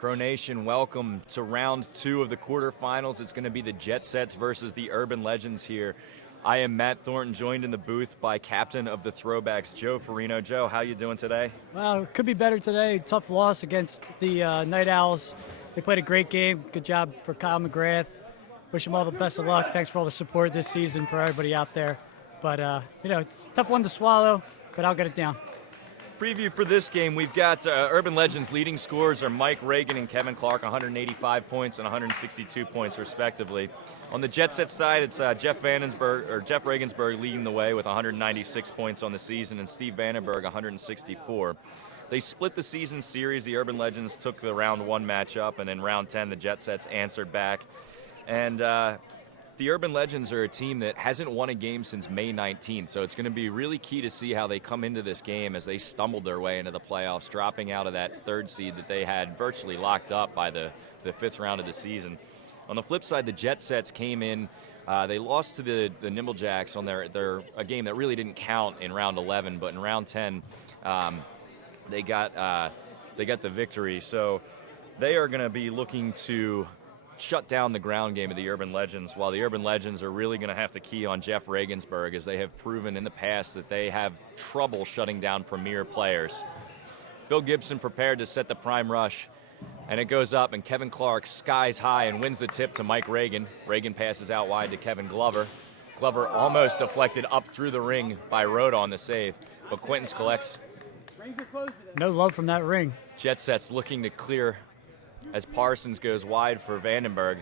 Kronation, welcome to round 2 of the quarterfinals. It's going to be the Jet Sets versus the Urban Legends here. I am Matt Thornton, joined in the booth by captain of the Throwbacks, Joe Farino. Joe, how you doing today? Well, it could be better today. Tough loss against the Night Owls. They played a great game. Good job for Kyle McGrath. Wish them all the best of luck. Thanks for all the support this season for everybody out there. But, it's a tough one to swallow, but I'll get it down. Preview for this game, we've got Urban Legends leading scorers are Mike Reagan and Kevin Clark, 185 points and 162 points respectively. On the Jet Set side, it's Jeff Regensburg leading the way with 196 points on the season, and Steve Vandenberg 164. They split the season series. The Urban Legends took the round 1 matchup, and in round 10, the Jet Sets answered back. And the Urban Legends are a team that hasn't won a game since May 19th, so it's going to be really key to see how they come into this game as they stumbled their way into the playoffs, dropping out of that 3rd seed that they had virtually locked up by the 5th round of the season. On the flip side, the Jet Sets came in. They lost to the Nimblejacks on a game that really didn't count in round 11, but in round 10, they got the victory. So they are going to be looking to shut down the ground game of the Urban Legends, while the Urban Legends are really going to have to key on Jeff Regensburg, as they have proven in the past that they have trouble shutting down premier players. Bill Gibson prepared to set the prime rush, and it goes up, and Kevin Clark skies high and wins the tip to Mike Reagan. Reagan passes out wide to Kevin Glover. Glover almost deflected up through the ring by Rhoda on the save, but Quintons collects. No love from that ring. Jet Sets looking to clear as Parsons goes wide for Vandenberg.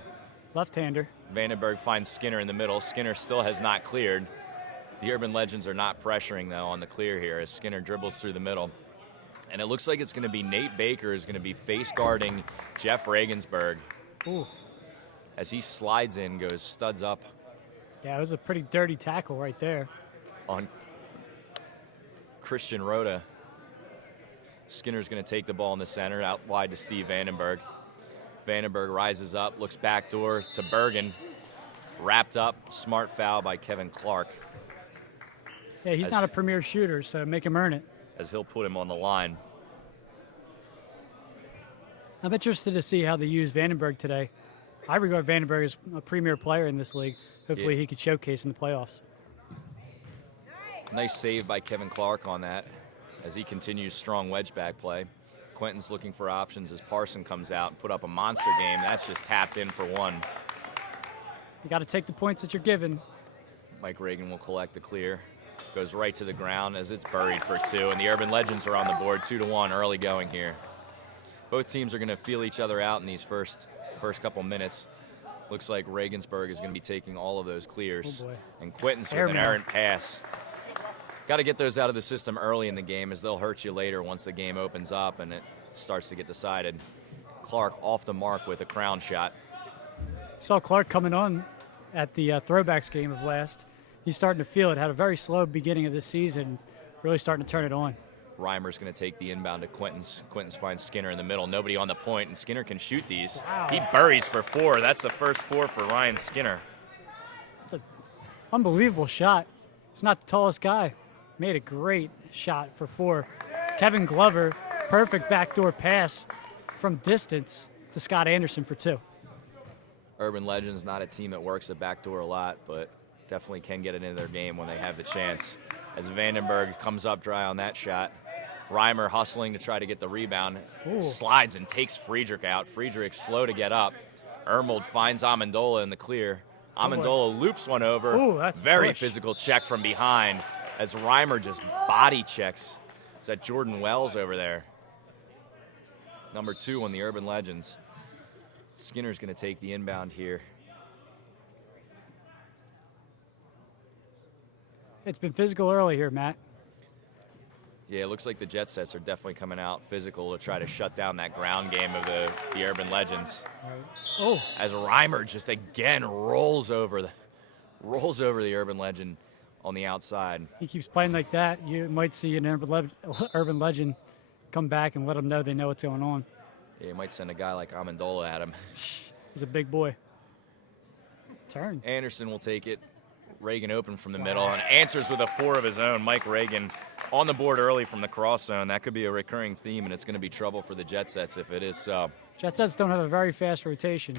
Left-hander. Vandenberg finds Skinner in the middle. Skinner still has not cleared. The Urban Legends are not pressuring, though, on the clear here as Skinner dribbles through the middle. And it looks like it's going to be Nate Baker is going to be face guarding Jeff Regensburg. Ooh. As he slides in, goes studs up. Yeah, it was a pretty dirty tackle right there. On Christian Rhoda. Skinner's going to take the ball in the center, out wide to Steve Vandenberg. Vandenberg rises up, looks backdoor to Bergen. Wrapped up, smart foul by Kevin Clark. Yeah, he's not a premier shooter, so make him earn it. As he'll put him on the line. I'm interested to see how they use Vandenberg today. I regard Vandenberg as a premier player in this league. Hopefully he could showcase in the playoffs. Nice save by Kevin Clark on that as he continues strong wedge back play. Quentin's looking for options as Parson comes out and put up a monster game. That's just tapped in for 1. You got to take the points that you're given. Mike Reagan will collect the clear. Goes right to the ground as it's buried for 2, and the Urban Legends are on the board 2-1 early going here. Both teams are going to feel each other out in these first couple minutes. Looks like Regensburg is going to be taking all of those clears. Oh boy. And Quintons with an errant pass. Got to get those out of the system early in the game, as they'll hurt you later once the game opens up and it starts to get decided. Clark off the mark with a crown shot. Saw Clark coming on at the Throwbacks game of last. He's starting to feel it. Had a very slow beginning of this season, really starting to turn it on. Reimer's going to take the inbound to Quintons. Quintons finds Skinner in the middle. Nobody on the point, and Skinner can shoot these. Wow. He buries for 4. That's the first 4 for Ryan Skinner. It's an unbelievable shot. He's not the tallest guy. Made a great shot for 4. Kevin Glover, perfect backdoor pass from distance to Scott Anderson for 2. Urban Legends, not a team that works the backdoor a lot, but definitely can get it into their game when they have the chance. As Vandenberg comes up dry on that shot, Reimer hustling to try to get the rebound. Ooh. Slides and takes Friedrich out. Friedrich slow to get up. Ermold finds Amendola in the clear. Amendola loops one over. Ooh, that's very push. Physical check from behind as Reimer just body checks. Is that Jordan Wells over there? Number 2 on the Urban Legends. Skinner's going to take the inbound here. It's been physical early here, Matt. Yeah, it looks like the Jet Sets are definitely coming out physical to try to shut down that ground game of the Urban Legends. Oh, As Reimer just again rolls over the Urban Legend on the outside. he keeps playing like that. You might see an Urban Legend come back and let them know they know what's going on. Yeah, you might send a guy like Amendola at him. He's a big boy. Turn. Anderson will take it. Reagan open from the middle and answers with a 4 of his own. Mike Reagan on the board early from the cross zone. That could be a recurring theme, and it's going to be trouble for the Jet Sets if it is so. Jet Sets don't have a very fast rotation.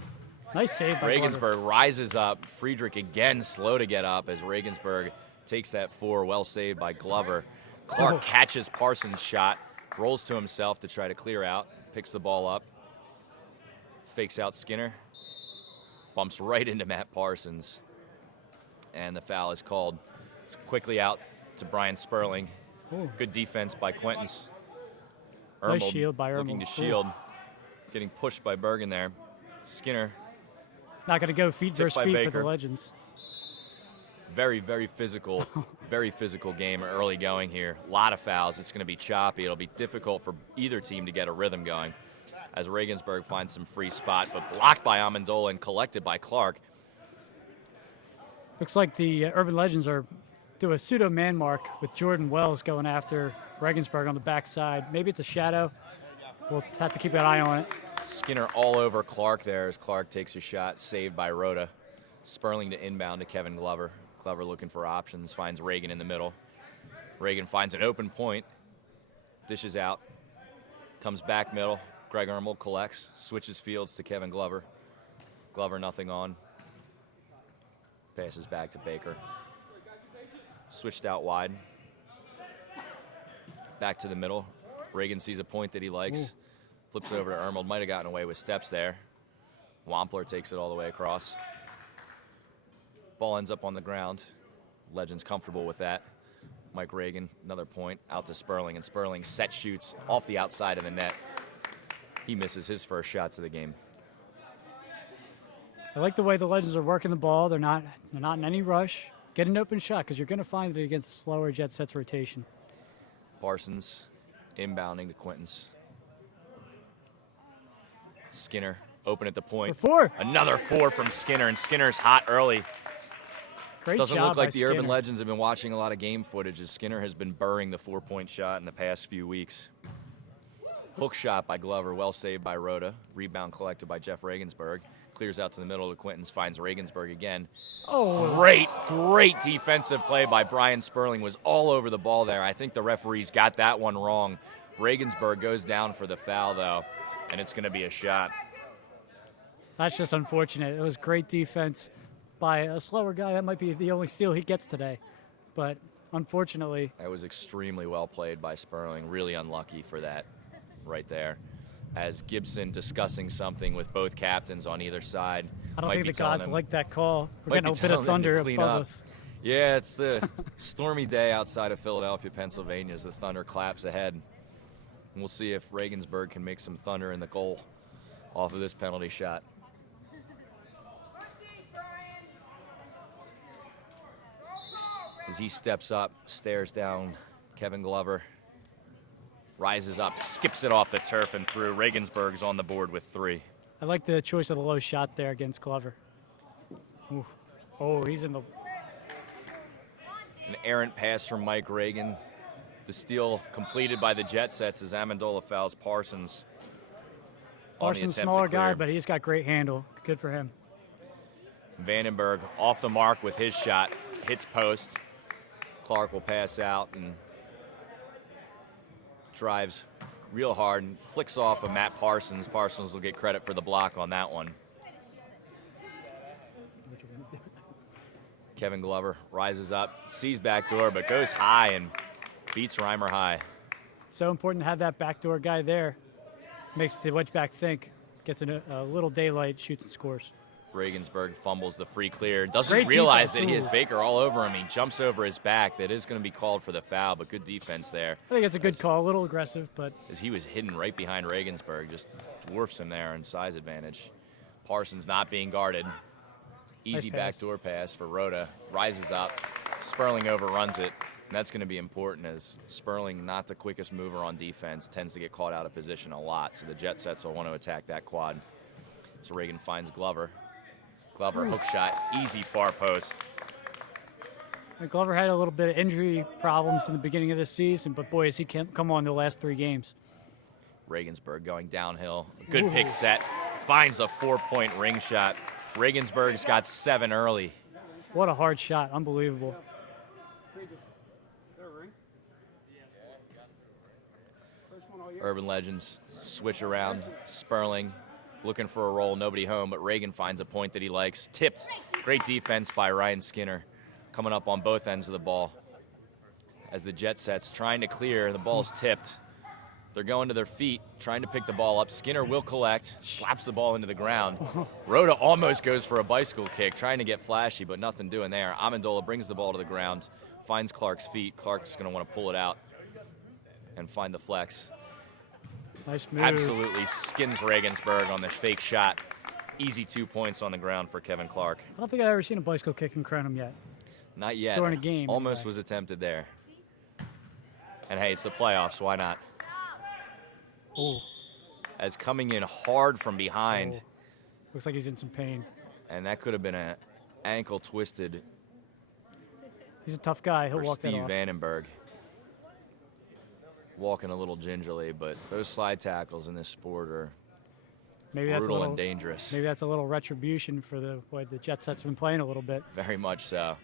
Nice save by Glover. Regensburg rises up. Friedrich again slow to get up as Regensburg takes that 4. Well saved by Glover. Clark catches Parsons' shot, rolls to himself to try to clear out, picks the ball up, fakes out Skinner, bumps right into Matt Parsons, and the foul is called. It's quickly out to Brian Sperling. Ooh. Good defense by Quentins. Nice shield by Ermold. Looking to shield. Getting pushed by Bergen there. Skinner. Not going to go feet versus feet for the Legends. Very, very physical game early going here. A lot of fouls. It's going to be choppy. It'll be difficult for either team to get a rhythm going as Regensburg finds some free spot, but blocked by Amendola and collected by Clark. Looks like the Urban Legends are do a pseudo man mark with Jordan Wells going after Regensburg on the backside. Maybe it's a shadow. We'll have to keep an eye on it. Skinner all over Clark there as Clark takes a shot, saved by Rhoda. Sperling to inbound to Kevin Glover. Glover looking for options, finds Reagan in the middle. Reagan finds an open point, dishes out, comes back middle. Greg Ermold collects, switches fields to Kevin Glover. Glover nothing on. Passes back to Baker. Switched out wide. Back to the middle. Reagan sees a point that he likes. Ooh. Flips over to Ermold. Might have gotten away with steps there. Wampler takes it all the way across. Ball ends up on the ground. Legends comfortable with that. Mike Reagan, another point, out to Sperling, and Sperling set shoots off the outside of the net. He misses his first shots of the game. I like the way the Legends are working the ball. They're not in any rush. Get an open shot because you're going to find it against a slower Jet Sets rotation. Parsons inbounding to Quentins. Skinner open at the point. For 4. Another 4 from Skinner, and Skinner's hot early. Great Doesn't job look like by the Skinner. Urban Legends have been watching a lot of game footage as Skinner has been burying the 4-point shot in the past few weeks. Hook shot by Glover, well saved by Rhoda. Rebound collected by Jeff Regensburg. Clears out to the middle to Quentins, finds Regensburg again. Oh, Great defensive play by Brian Sperling. Was all over the ball there. I think the referees got that one wrong. Regensburg goes down for the foul, though, and it's going to be a shot. That's just unfortunate. It was great defense by a slower guy. That might be the only steal he gets today. But unfortunately. That was extremely well played by Sperling. Really unlucky for that right there. As Gibson discussing something with both captains on either side. I don't think the gods like that call. We're getting a bit of thunder above us. Yeah, it's the stormy day outside of Philadelphia, Pennsylvania as the thunder claps ahead. And we'll see if Regensburg can make some thunder in the goal off of this penalty shot. As he steps up, stares down Kevin Glover. Rises up, skips it off the turf and through. Regensburg's on the board with 3. I like the choice of the low shot there against Glover. Ooh. Oh, he's in the... An errant pass from Mike Reagan. The steal completed by the Jet Sets as Amendola fouls Parsons. Parsons, smaller guy, but he's got great handle. Good for him. Vandenberg off the mark with his shot. Hits post. Clark will pass out and drives real hard and flicks off of Matt Parsons. Parsons will get credit for the block on that one. Kevin Glover rises up, sees backdoor, but goes high and beats Reimer high. So important to have that backdoor guy there. Makes the wedge back think. Gets in a little daylight, shoots and scores. Regensburg fumbles the free clear. Doesn't realize that he has Baker all over him. He jumps over his back. That is going to be called for the foul, but good defense there. I think it's a good call. A little aggressive, but... As he was hidden right behind Regensburg, just dwarfs him there in size advantage. Parsons not being guarded. Easy backdoor pass for Rhoda. Rises up. Sperling overruns it. And that's going to be important as Sperling, not the quickest mover on defense, tends to get caught out of position a lot. So the Jet Sets will want to attack that quad. So Reagan finds Glover. Glover hook shot, easy far post. Glover had a little bit of injury problems in the beginning of the season, but boy, has he come on the last 3 games. Regensburg going downhill. Good pick set. Finds a 4-point ring shot. Regensburg's got 7 early. What a hard shot. Unbelievable. Urban Legends switch around. Sperling looking for a roll, nobody home, but Reagan finds a point that he likes. Tipped. Great defense by Ryan Skinner, coming up on both ends of the ball. As the Jet Sets trying to clear, the ball's tipped. They're going to their feet, trying to pick the ball up. Skinner will collect, slaps the ball into the ground. Rhoda almost goes for a bicycle kick, trying to get flashy, but nothing doing there. Amendola brings the ball to the ground, finds Clark's feet. Clark's going to want to pull it out and find the flex. Nice move. Absolutely skins Regensburg on the fake shot. Easy 2 points on the ground for Kevin Clark. I don't think I've ever seen a bicycle kick in Kronum yet. Not yet. During a game. Almost anyway. was attempted there. And hey, it's the playoffs. Why not? Ooh. As coming in hard from behind. Oh. Looks like he's in some pain. And that could have been an ankle twisted He's a tough guy. He'll for walk that Steve off. Vandenberg. Walking a little gingerly, but those slide tackles in this sport are Maybe that's a brutal little, and dangerous. maybe that's a little retribution for the way the Jet Set's been playing a little bit. Very much so.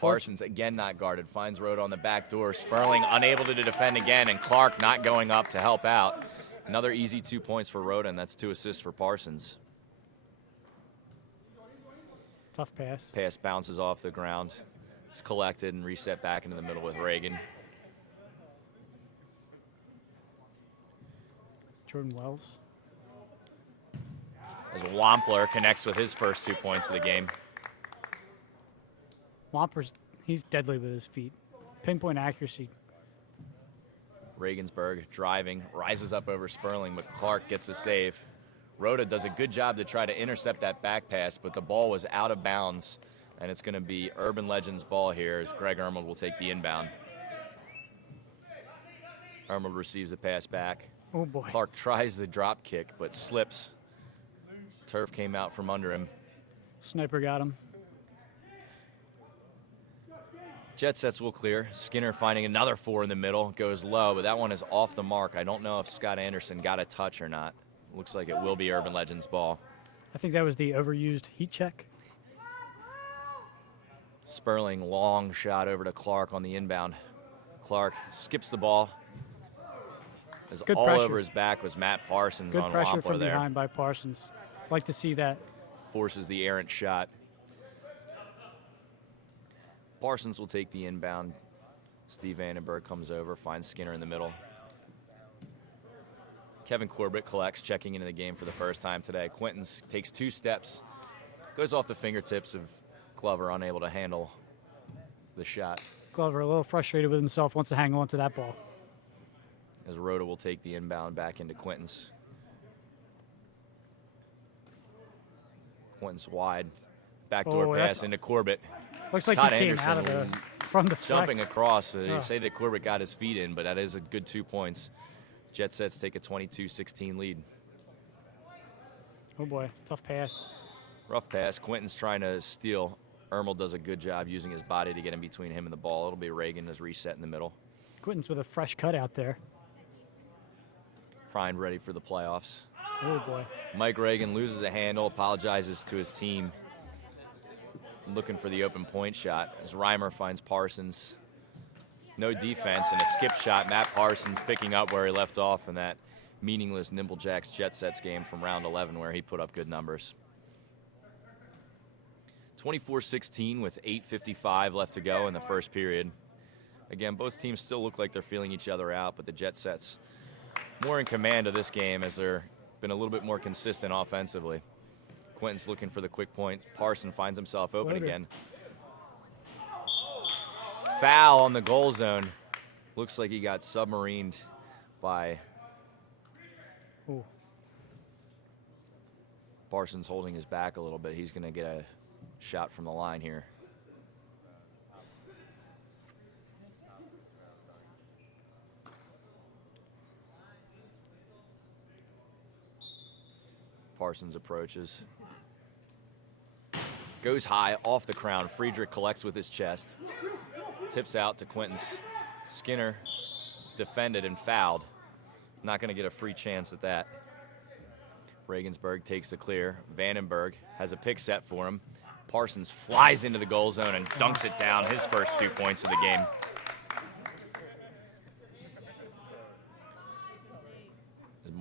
Parsons again not guarded, finds Rhoda on the back door. Sperling unable to defend again, and Clark not going up to help out. Another easy 2 points for Rhoda, and that's 2 assists for Parsons. Tough pass. Pass bounces off the ground. It's collected and reset back into the middle with Reagan. Jordan Wells. As Wampler connects with his first 2 points of the game. Wamper's, he's deadly with his feet. Pinpoint accuracy. Regensburg driving, rises up over Sperling, but Clark gets the save. Rhoda does a good job to try to intercept that back pass, but the ball was out of bounds, and it's going to be Urban Legends' ball here as Greg Ermold will take the inbound. Ermold receives a pass back. Oh, boy. Clark tries the drop kick, but slips. Turf came out from under him. Sniper got him. Jet Sets will clear. Skinner finding another 4 in the middle. Goes low, but that one is off the mark. I don't know if Scott Anderson got a touch or not. Looks like it will be Urban Legends' ball. I think that was the overused heat check. Sperling, long shot over to Clark on the inbound. Clark skips the ball. As Good all pressure. over his back was Matt Parsons Good on pressure Wampler from there. behind by Parsons. Like to see that. Forces the errant shot. Parsons will take the inbound. Steve Vandenberg comes over, finds Skinner in the middle. Kevin Corbett collects, checking into the game for the first time today. Quintons takes 2 steps, goes off the fingertips of Glover, unable to handle the shot. Glover a little frustrated with himself, wants to hang on to that ball. As Rhoda will take the inbound back into Quintons. Quintons wide. Backdoor pass that's- into Corbett. Looks Scott like he came Anderson out of from the flex. jumping across. They Oh. say that Corbett got his feet in, but that is a good 2 points. Jet Sets take a 22-16 lead. Oh boy, tough pass. Rough pass. Quinton's trying to steal. Ermold does a good job using his body to get in between him and the ball. It'll be Reagan as reset in the middle. Quinton's with a fresh cut out there. Primed ready for the playoffs. Oh boy. Mike Reagan loses a handle, apologizes to his team. Looking for the open point shot as Reimer finds Parsons. No defense and a skip shot. Matt Parsons picking up where he left off in that meaningless Nimble Jacks Jet Sets game from round 11 where he put up good numbers. 24-16 with 8:55 left to go in the first period. Again, both teams still look like they're feeling each other out, but the Jet Sets more in command of this game as they're been a little bit more consistent offensively. Quinton's looking for the quick point. Parson finds himself open Floater. again. Foul on the goal zone. Looks like he got submarined by Oh, Parsons holding his back a little bit. He's going to get a shot from the line here. Parsons approaches. Goes high, off the crown. Friedrich collects with his chest. Tips out to Quintons. Skinner defended and fouled. Not going to get a free chance at that. Regensburg takes the clear. Vandenberg has a pick set for him. Parsons flies into the goal zone and dunks it down, his first 2 points of the game.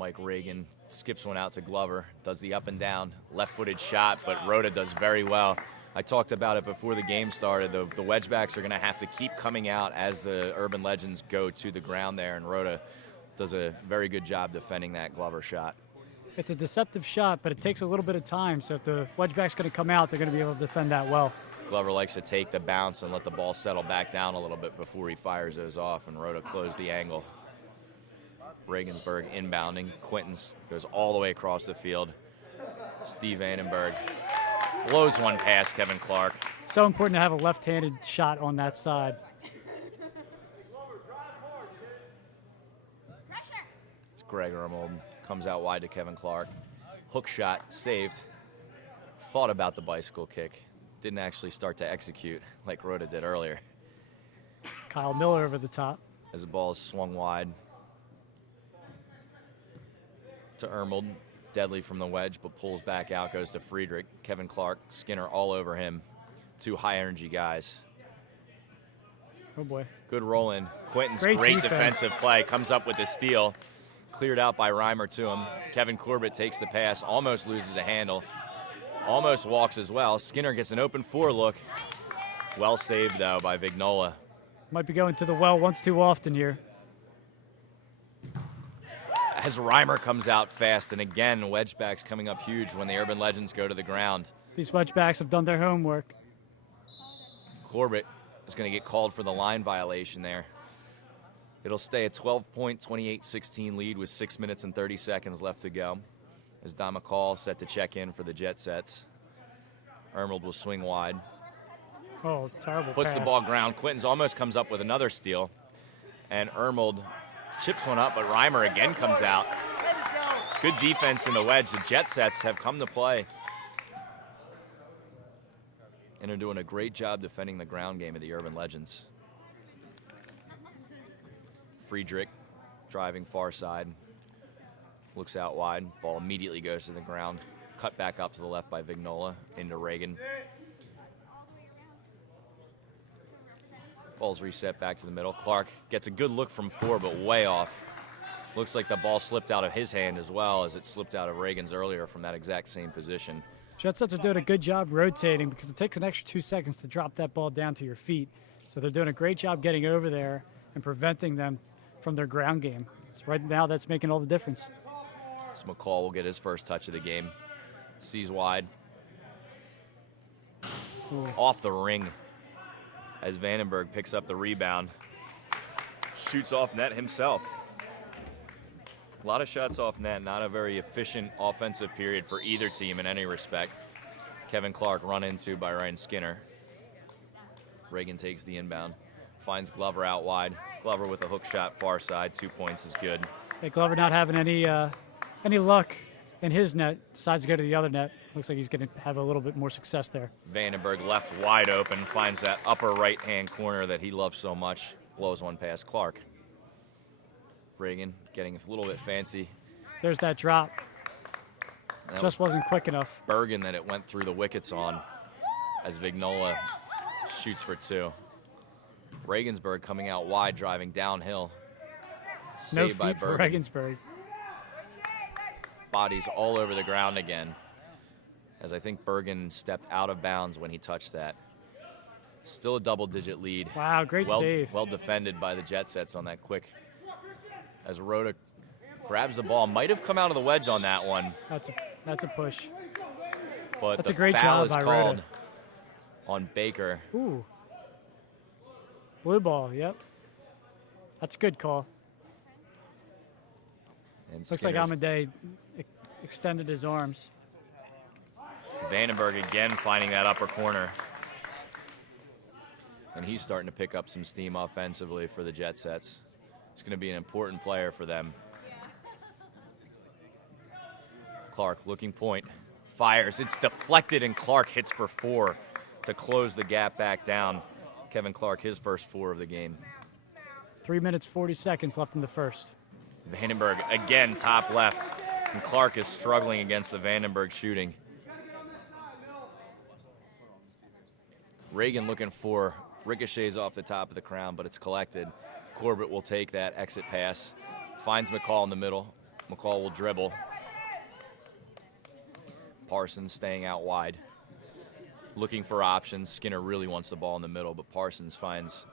Mike Reagan skips one out to Glover, does the up and down, left-footed shot, but Rhoda does very well. I talked about it before the game started. The wedge backs are going to have to keep coming out as the Urban Legends go to the ground there, and Rhoda does a very good job defending that Glover shot. It's a deceptive shot, but it takes a little bit of time. So if the wedge back's going to come out, they're going to be able to defend that well. Glover likes to take the bounce and let the ball settle back down a little bit before he fires those off, and Rhoda closed the angle. Regensburg inbounding. Quintons goes all the way across the field. Steve Vandenberg blows one past Kevin Clark. It's so important to have a left-handed shot on that side. Greg Ermold comes out wide to Kevin Clark. Hook shot saved. Thought about the bicycle kick. Didn't actually start to execute like Rhoda did earlier. Kyle Miller over the top. As the ball is swung wide to Ermold. Deadly from the wedge, but pulls back out, goes to Friedrich. Kevin Clark, Skinner all over him. Two high-energy guys. Oh, boy. Good roll-in. Quinton's Great defensive play. Comes up with the steal. Cleared out by Reimer to him. Kevin Corbett takes the pass, almost loses a handle. Almost walks as well. Skinner gets an open four look. Well saved, though, by Vignola. Might be going to the well once too often here. As Reimer comes out fast, and again, wedge backs coming up huge when the Urban Legends go to the ground. These wedge backs have done their homework. Corbett is going to get called for the line violation there. It'll stay a 12-point, 28-16 lead with 6 minutes and 30 seconds left to go. As Don McCall set to check in for the Jet Sets. Ermold will swing wide. Oh, terrible Puts pass. the ball ground. Quinton's almost comes up with another steal. And Ermold chips one up, but Reimer again comes out. Good defense in the wedge. The Jet Sets have come to play. And are doing a great job defending the ground game of the Urban Legends. Friedrich driving far side. Looks out wide. Ball immediately goes to the ground. Cut back up to the left by Vignola into Reagan. Ball's reset back to the middle. Clark gets a good look from four, but way off. Looks like the ball slipped out of his hand as well as it slipped out of Reagan's earlier from that exact same position. Jet Sets are doing a good job rotating because it takes an extra 2 seconds to drop that ball down to your feet. So they're doing a great job getting over there and preventing them from their ground game. So right now that's making all the difference. So McCall will get his first touch of the game. Sees wide. Ooh. Off the ring as Vandenberg picks up the rebound. Shoots off net himself. A lot of shots off net, not a very efficient offensive period for either team in any respect. Kevin Clark run into by Ryan Skinner. Reagan takes the inbound. Finds Glover out wide. Glover with a hook shot far side. 2 points is good. Hey, Glover not having any luck in his net. Decides to go to the other net. Looks like he's going to have a little bit more success there. Vandenberg left wide open. Finds that upper right-hand corner that he loves so much. Blows one past Clark. Reagan getting a little bit fancy. There's that drop. That Just wasn't quick enough. Bergen that it went through the wickets on as Vignola shoots for two. Regensburg coming out wide, driving downhill. No Saved by feet for Bergen. Regensburg. Bodies all over the ground again, as I think Bergen stepped out of bounds when he touched that. Still a double-digit lead. Wow, great save. Well defended by the Jet Sets on that quick. As Rhoda grabs the ball, might have come out of the wedge on that one. That's a push. But That's the a great foul job is by called Rhoda. on Baker. Ooh. Blue ball, yep. That's a good call. And Looks like Skinner's- Amadei extended his arms. Vandenberg again finding that upper corner. And he's starting to pick up some steam offensively for the Jet Sets. It's going to be an important player for them. Clark looking point. Fires. It's deflected and Clark hits for four to close the gap back down. Kevin Clark, his first four of the game. 3 minutes, 40 seconds left in the first. Vandenberg again top left. And Clark is struggling against the Vandenberg shooting. Reagan looking for ricochets off the top of the crown, but it's collected. Corbett will take that exit pass. Finds McCall in the middle. McCall will dribble. Parsons staying out wide, looking for options. Skinner really wants the ball in the middle, but Parsons finds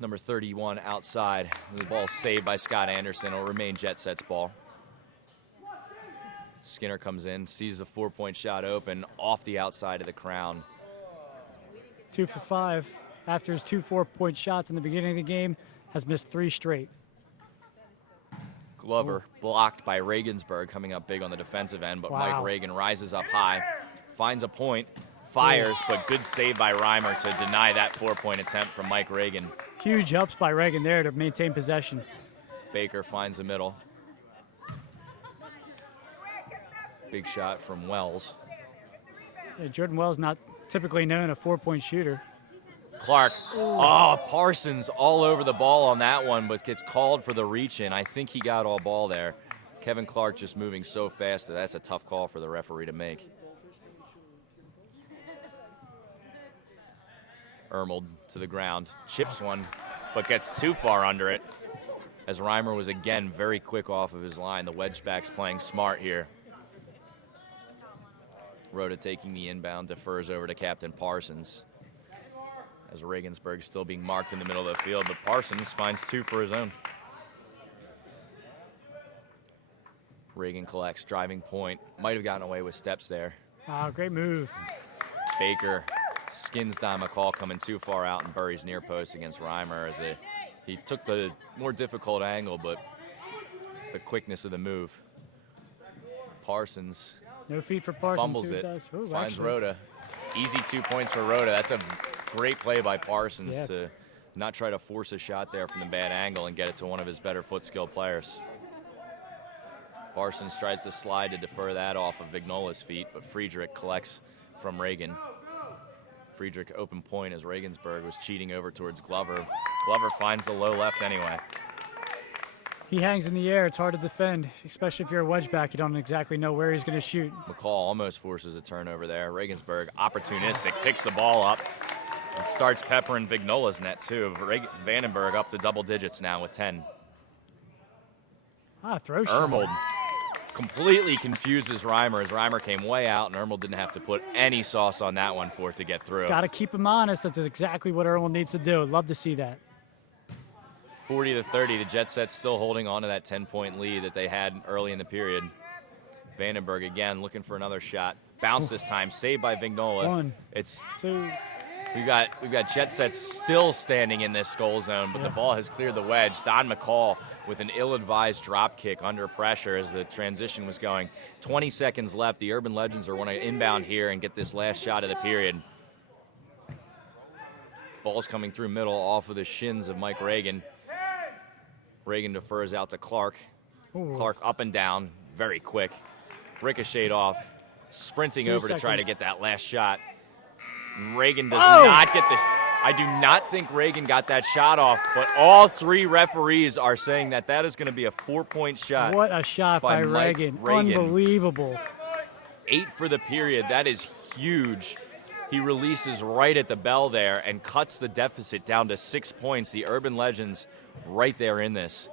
number 31 outside. The ball saved by Scott Anderson. It'll remain Jet Set's ball. Skinner comes in, sees the 4-point shot open off the outside of the crown. 2 for 5 after his 2 4-point shots in the beginning of the game, has missed 3 straight. Glover blocked by Regensburg, coming up big on the defensive end, but Wow. Mike Reagan rises up high, finds a point, fires, but good save by Reimer to deny that 4-point attempt from Mike Reagan. Huge helps by Reagan there to maintain possession. Baker finds the middle. Big shot from Wells. Yeah, Jordan Wells not typically known a 4-point shooter. Clark, oh, Parsons all over the ball on that one, but gets called for the reach in. I think he got all ball there. Kevin Clark just moving so fast that that's a tough call for the referee to make. Ermold to the ground, chips one, but gets too far under it, as Reimer was again very quick off of his line. The wedge back's playing smart here. Rhoda taking the inbound, defers over to Captain Parsons, as Regensburg still being marked in the middle of the field, but Parsons finds 2 for his own. Reagan collects, driving point, might have gotten away with steps there. Wow, great move. Baker skins Don McCall, coming too far out and buries near post against Reimer, as he took the more difficult angle, but the quickness of the move. Parsons No feet for Parsons. fumbles See what it, does. Ooh, finds actually. Rhoda. Easy 2 points for Rhoda. That's a great play by Parsons Yeah. to not try to force a shot there from the bad angle and get it to one of his better foot skill players. Parsons tries to slide to defer that off of Vignola's feet, but Friedrich collects from Reagan. Friedrich open point as Regensburg was cheating over towards Glover. Glover finds the low left anyway. He hangs in the air. It's hard to defend, especially if you're a wedge back. You don't exactly know where he's going to shoot. McCall almost forces a turnover there. Regensburg, opportunistic, picks the ball up and starts peppering Vignola's net too. Vandenberg up to double digits now with 10. Throw shot. Ermold completely confuses Reimer as Reimer came way out, and Ermold didn't have to put any sauce on that one for it to get through. Got to keep him honest. That's exactly what Earl needs to do. Love to see that. 40-30, the Jet Set still holding on to that 10-point lead that they had early in the period. Vandenberg again looking for another shot. Bounce this time, saved by Vignola. 1, It's 2. we've got Jet Set still standing in this goal zone, but the ball has cleared the wedge. Don McCall with an ill-advised drop kick under pressure as the transition was going. 20 seconds left. The Urban Legends are want to inbound here and get this last shot of the period. Ball's coming through middle off of the shins of Mike Reagan. Reagan defers out to Clark. Ooh. Clark up and down, very quick. Ricocheted off, sprinting 2 over to try to seconds. get that last shot. Reagan does Oh! not get the. I do not think Reagan got that shot off, but all 3 referees are saying that that is going to be a 4-point shot. What a shot by by Mike Reagan. Reagan. Unbelievable. 8 for the period. That is huge. He releases right at the bell there and cuts the deficit down to 6 points. The Urban Legends right there in this.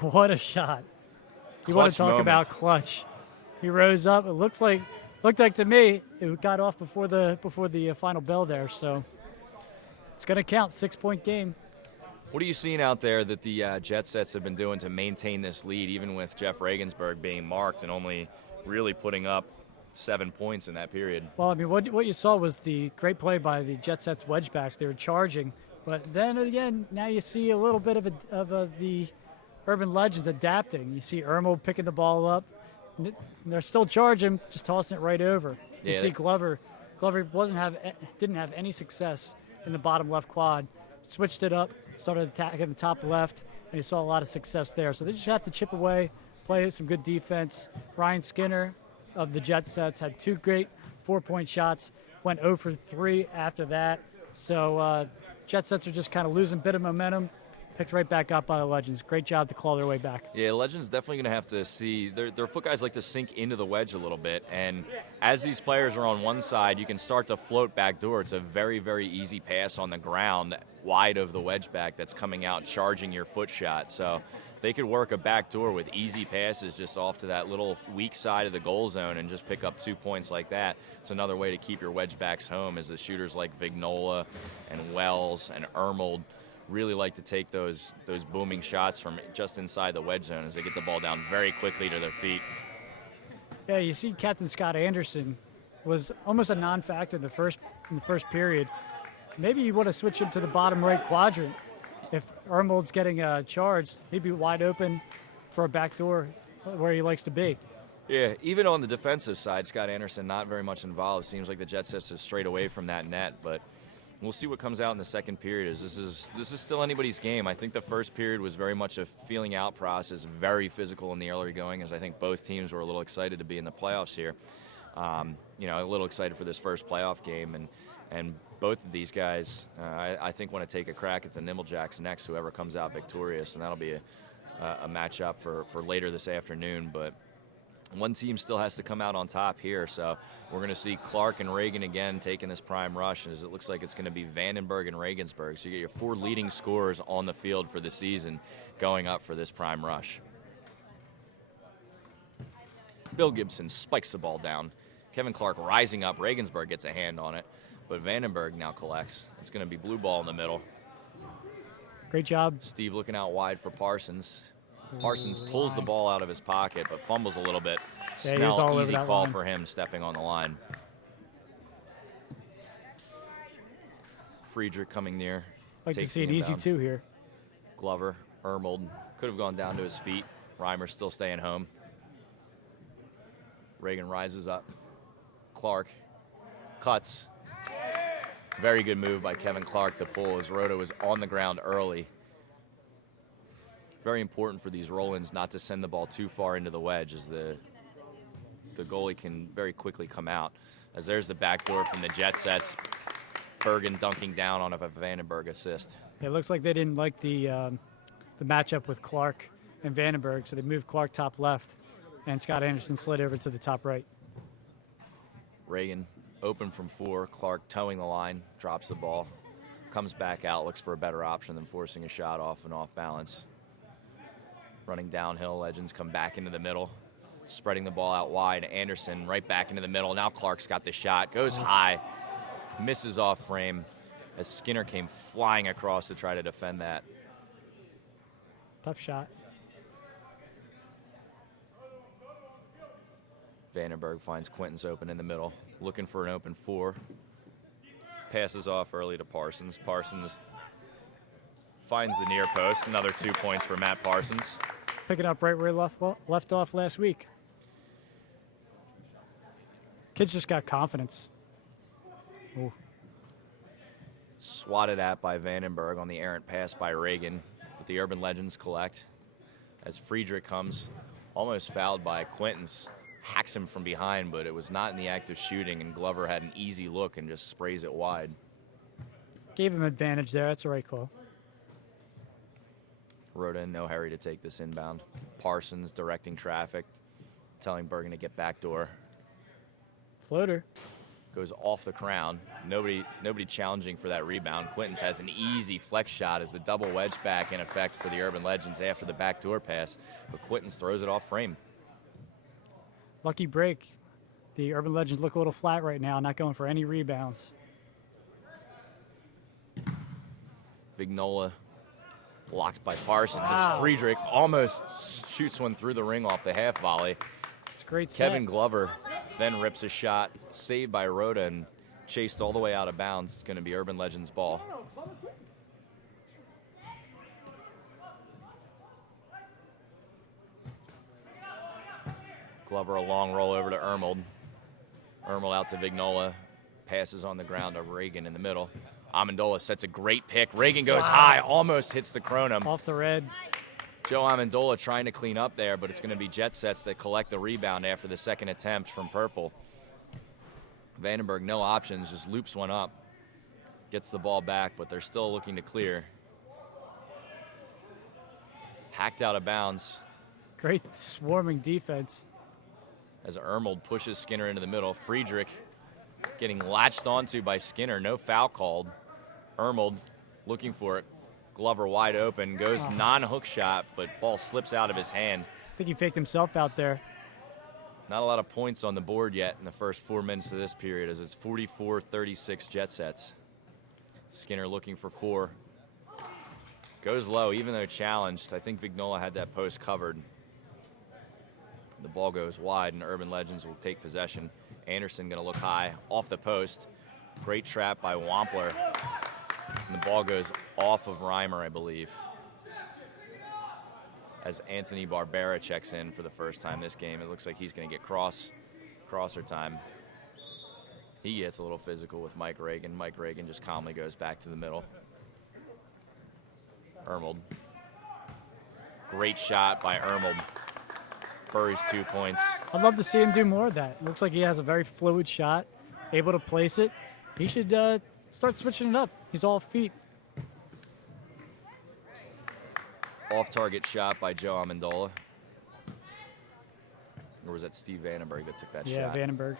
What a shot. You want Clutch to talk moment. about clutch. He rose up. It looked like to me it got off before the final bell there, so it's going to count. 6-point game. What are you seeing out there that the Jet Sets have been doing to maintain this lead, even with Jeff Regensburg being marked and only really putting up 7 points in that period? Well, I mean, what you saw was the great play by the Jet Sets wedgebacks. They were charging, but then again, now you see a little bit of the Urban Legends adapting. You see Ermold picking the ball up. They're still charging, just tossing it right over. You Yeah, see Glover didn't have any success in the bottom left quad. Switched it up, started attacking the top left, and you saw a lot of success there. So they just have to chip away, play some good defense. Ryan Skinner of the Jet Sets had 2 great 4-point shots, went 0 for 3 after that. So Jet Sets are just kind of losing a bit of momentum. Picked right back up by the Legends. Great job to claw their way back. Yeah, Legends definitely going to have to see. Their foot guys like to sink into the wedge a little bit, and as these players are on one side, you can start to float back door. It's a very, very easy pass on the ground, wide of the wedge back that's coming out, charging your foot shot. So they could work a back door with easy passes just off to that little weak side of the goal zone and just pick up 2 points like that. It's another way to keep your wedge backs home, as the shooters like Vignola and Wells and Ermold really like to take those booming shots from just inside the wedge zone as they get the ball down very quickly to their feet. Yeah, you see Captain Scott Anderson was almost a non-factor in the first period. Maybe you want to switch him to the bottom right quadrant. If Ermold's getting charged, he'd be wide open for a backdoor where he likes to be. Yeah, even on the defensive side, Scott Anderson not very much involved. It seems like the Jet Sets are straight away from that net, but we'll see what comes out in the second period. This is still anybody's game. I think the first period was very much a feeling out process, very physical in the early going, as I think both teams were a little excited to be in the playoffs here. A little excited for this first playoff game, and both of these guys, I think, want to take a crack at the Nimblejacks next, whoever comes out victorious, and that'll be a matchup for later this afternoon. But one team still has to come out on top here, so we're going to see Clark and Reagan again taking this prime rush, as it looks like it's going to be Vandenberg and Regensburg. So you get your 4 leading scorers on the field for the season going up for this prime rush. Bill Gibson spikes the ball down. Kevin Clark rising up. Regensburg gets a hand on it, but Vandenberg now collects. It's going to be blue ball in the middle. Great job. Steve looking out wide for Parsons. Parsons pulls the ball out of his pocket, but fumbles a little bit. Yeah, Snell, easy call for him stepping on the line. Friedrich coming near. Like to see an easy 2 here. Glover, Ermold could have gone down to his feet. Reimer still staying home. Reagan rises up. Clark cuts. Very good move by Kevin Clark to pull, as Rhoda was on the ground early. Very important for these roll-ins not to send the ball too far into the wedge, as the goalie can very quickly come out. As there's the backdoor from the Jet Sets. Bergen dunking down on a Vandenberg assist. It looks like they didn't like the matchup with Clark and Vandenberg, so they moved Clark top left, and Scott Anderson slid over to the top right. Reagan open from 4. Clark towing the line, drops the ball, comes back out, looks for a better option than forcing a shot off and off balance. Running downhill, Legends come back into the middle, spreading the ball out wide. Anderson right back into the middle. Now Clark's got the shot, goes high, misses off frame as Skinner came flying across to try to defend that. Tough shot. Vandenberg finds Quintens open in the middle, looking for an open 4. Passes off early to Parsons. Parsons finds the near post. Another 2 points for Matt Parsons. Picking up right where he left off last week. Kids just got confidence. Ooh. Swatted at by Vandenberg on the errant pass by Reagan, but the Urban Legends collect. As Friedrich comes, almost fouled by Quintens. Hacks him from behind, but it was not in the act of shooting, and Glover had an easy look and just sprays it wide. Gave him advantage there. That's the right call. Rhoda in no hurry to take this inbound. Parsons directing traffic, telling Bergen to get backdoor. Floater. Goes off the crown. Nobody challenging for that rebound. Quintens has an easy flex shot as the double wedge back in effect for the Urban Legends after the backdoor pass, but Quintens throws it off frame. Lucky break. The Urban Legends look a little flat right now, not going for any rebounds. Vignola blocked by Parsons. Wow. As Friedrich almost shoots one through the ring off the half volley. It's a great set. Kevin Glover then rips a shot, saved by Rhoda and chased all the way out of bounds. It's going to be Urban Legends ball. Glover, a long roll over to Ermold. Ermold out to Vignola. Passes on the ground to Reagan in the middle. Amendola sets a great pick. Reagan goes high, almost hits the Kronum. Off the red. Joe Amendola trying to clean up there, but it's going to be Jet Sets that collect the rebound after the second attempt from Purple. Vandenberg, no options, just loops one up. Gets the ball back, but they're still looking to clear. Hacked out of bounds. Great swarming defense. As Ermold pushes Skinner into the middle. Friedrich getting latched onto by Skinner. No foul called. Ermold looking for it. Glover wide open, goes non-hook shot, but ball slips out of his hand. I think he faked himself out there. Not a lot of points on the board yet in the first 4 minutes of this period, as it's 44-36 Jet Sets. Skinner looking for 4. Goes low, even though challenged. I think Vignola had that post covered. The ball goes wide, and Urban Legends will take possession. Anderson going to look high, off the post. Great trap by Wampler. And the ball goes off of Reimer, I believe, as Anthony Barbera checks in for the first time this game. It looks like he's going to get crosser time. He gets a little physical with Mike Reagan. Mike Reagan just calmly goes back to the middle. Ermold. Great shot by Ermold. Buries 2 points. I'd love to see him do more of that. It looks like he has a very fluid shot, able to place it. He should start switching it up. He's all feet. Off-target shot by Joe Amendola. Or was that Steve Vandenberg that took that shot? Yeah, Vandenberg.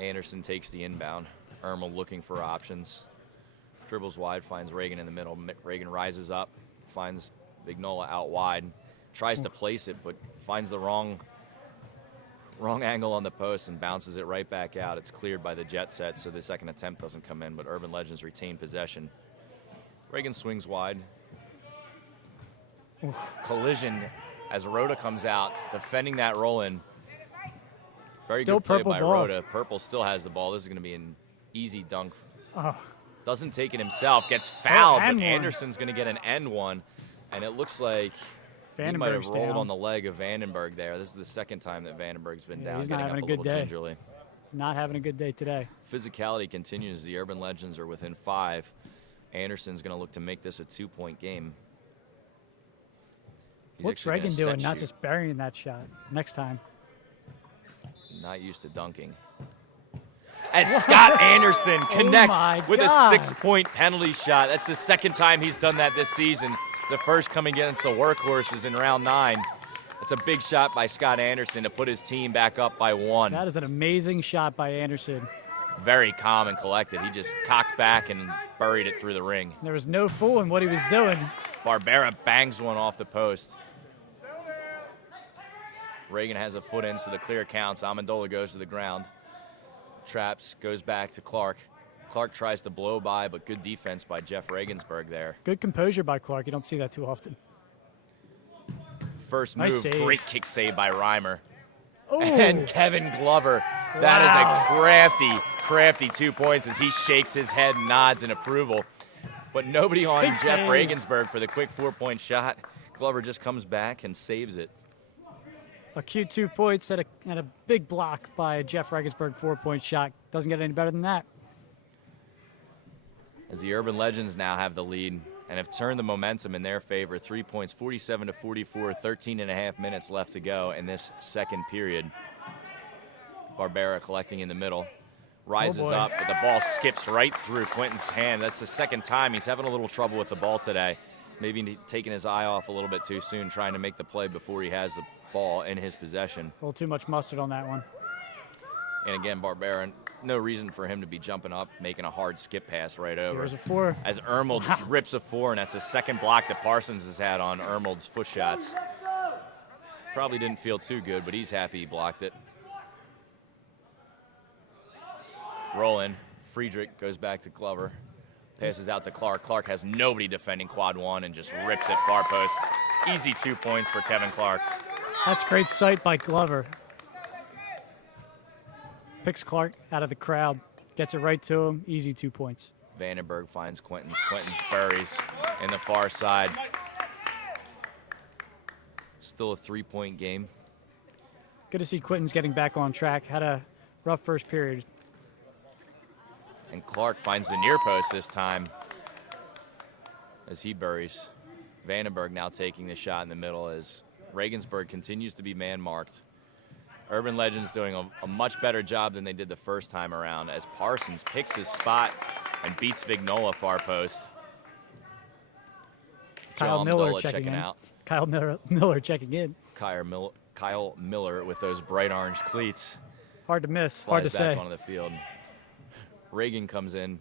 Anderson takes the inbound. Ermold looking for options. Dribbles wide, finds Reagan in the middle. Reagan rises up, finds Vignola out wide. Tries to place it, but finds the wrong angle on the post and bounces it right back out. It's cleared by the Jet Set, so the second attempt doesn't come in, but Urban Legends retain possession. Reagan swings wide. Collision as Rhoda comes out, defending that roll-in. Very Still good play purple by ball. Rhoda. Purple still has the ball. This is going to be an easy dunk. Oh, Doesn't take it himself, gets fouled, and but one. Anderson's going to get an end one, and it looks like he might have Vandenberg's rolled down. on the leg of Vandenberg there. This is the second time that Vandenberg's been Yeah, down, he's not getting up having a a good little day. gingerly. not having a good day today. Physicality continues. The Urban Legends are within 5. Anderson's going to look to make this a 2-point game. He's What's actually gonna Reagan set doing? Not shoot. just burying that shot. Next time. Not used to dunking. As Scott Anderson connects my with God. a 6-point penalty shot. That's the second time he's done that this season. The first coming against the Workhorses in round 9. It's a big shot by Scott Anderson to put his team back up by 1. That is an amazing shot by Anderson. Very calm and collected. He just cocked back and buried it through the ring. There was no fooling what he was doing. Barbera bangs one off the post. Reagan has a foot in, so the clear counts. Amendola goes to the ground. Traps, goes back to Clark. Clark tries to blow by, but good defense by Jeff Regensburg there. Good composure by Clark. You don't see that too often. First Nice move, save. great kick save by Reimer. Oh, And Kevin Glover. That is a crafty 2 points as he shakes his head and nods in approval. But nobody on Big Jeff save. Regensburg for the quick 4-point shot. Glover just comes back and saves it. a cute 2 points and a big block by Jeff Regensburg 4-point shot. Doesn't get any better than that. As the Urban Legends now have the lead and have turned the momentum in their favor. 3 points, 47-44, 13 and a half minutes left to go in this second period. Barbera collecting in the middle. Rises boy. up, but the ball skips right through Quentin's hand. That's the second time he's having a little trouble with the ball today. Maybe taking his eye off a little bit too soon, trying to make the play before he has the ball in his possession. A little too much mustard on that one. And again, Barbera, no reason for him to be jumping up, making a hard skip pass right over. There's a 4. As Ermold rips a 4, and that's a second block that Parsons has had on Ermold's foot shots. Probably didn't feel too good, but he's happy he blocked it. Roll-in. Friedrich goes back to Glover. Passes out to Clark. Clark has nobody defending quad 1 and just rips it far post. Easy 2 points for Kevin Clark. That's great sight by Glover. Picks Clark out of the crowd. Gets it right to him. Easy 2 points. Vandenberg finds Quentin's buries in the far side. Still a 3-point game. Good to see Quentin's getting back on track. Had a rough first period. And Clark finds the near post this time as he buries. Vandenberg now taking the shot in the middle as Regensburg continues to be man-marked. Urban Legends doing a much better job than they did the first time around as Parsons picks his spot and beats Vignola far post. Kyle Joe Miller Amendola checking in. out. Kyle Miller checking in. Kyle Miller with those bright orange cleats. Hard to miss. Flies Hard to back say. onto the field. Reagan comes in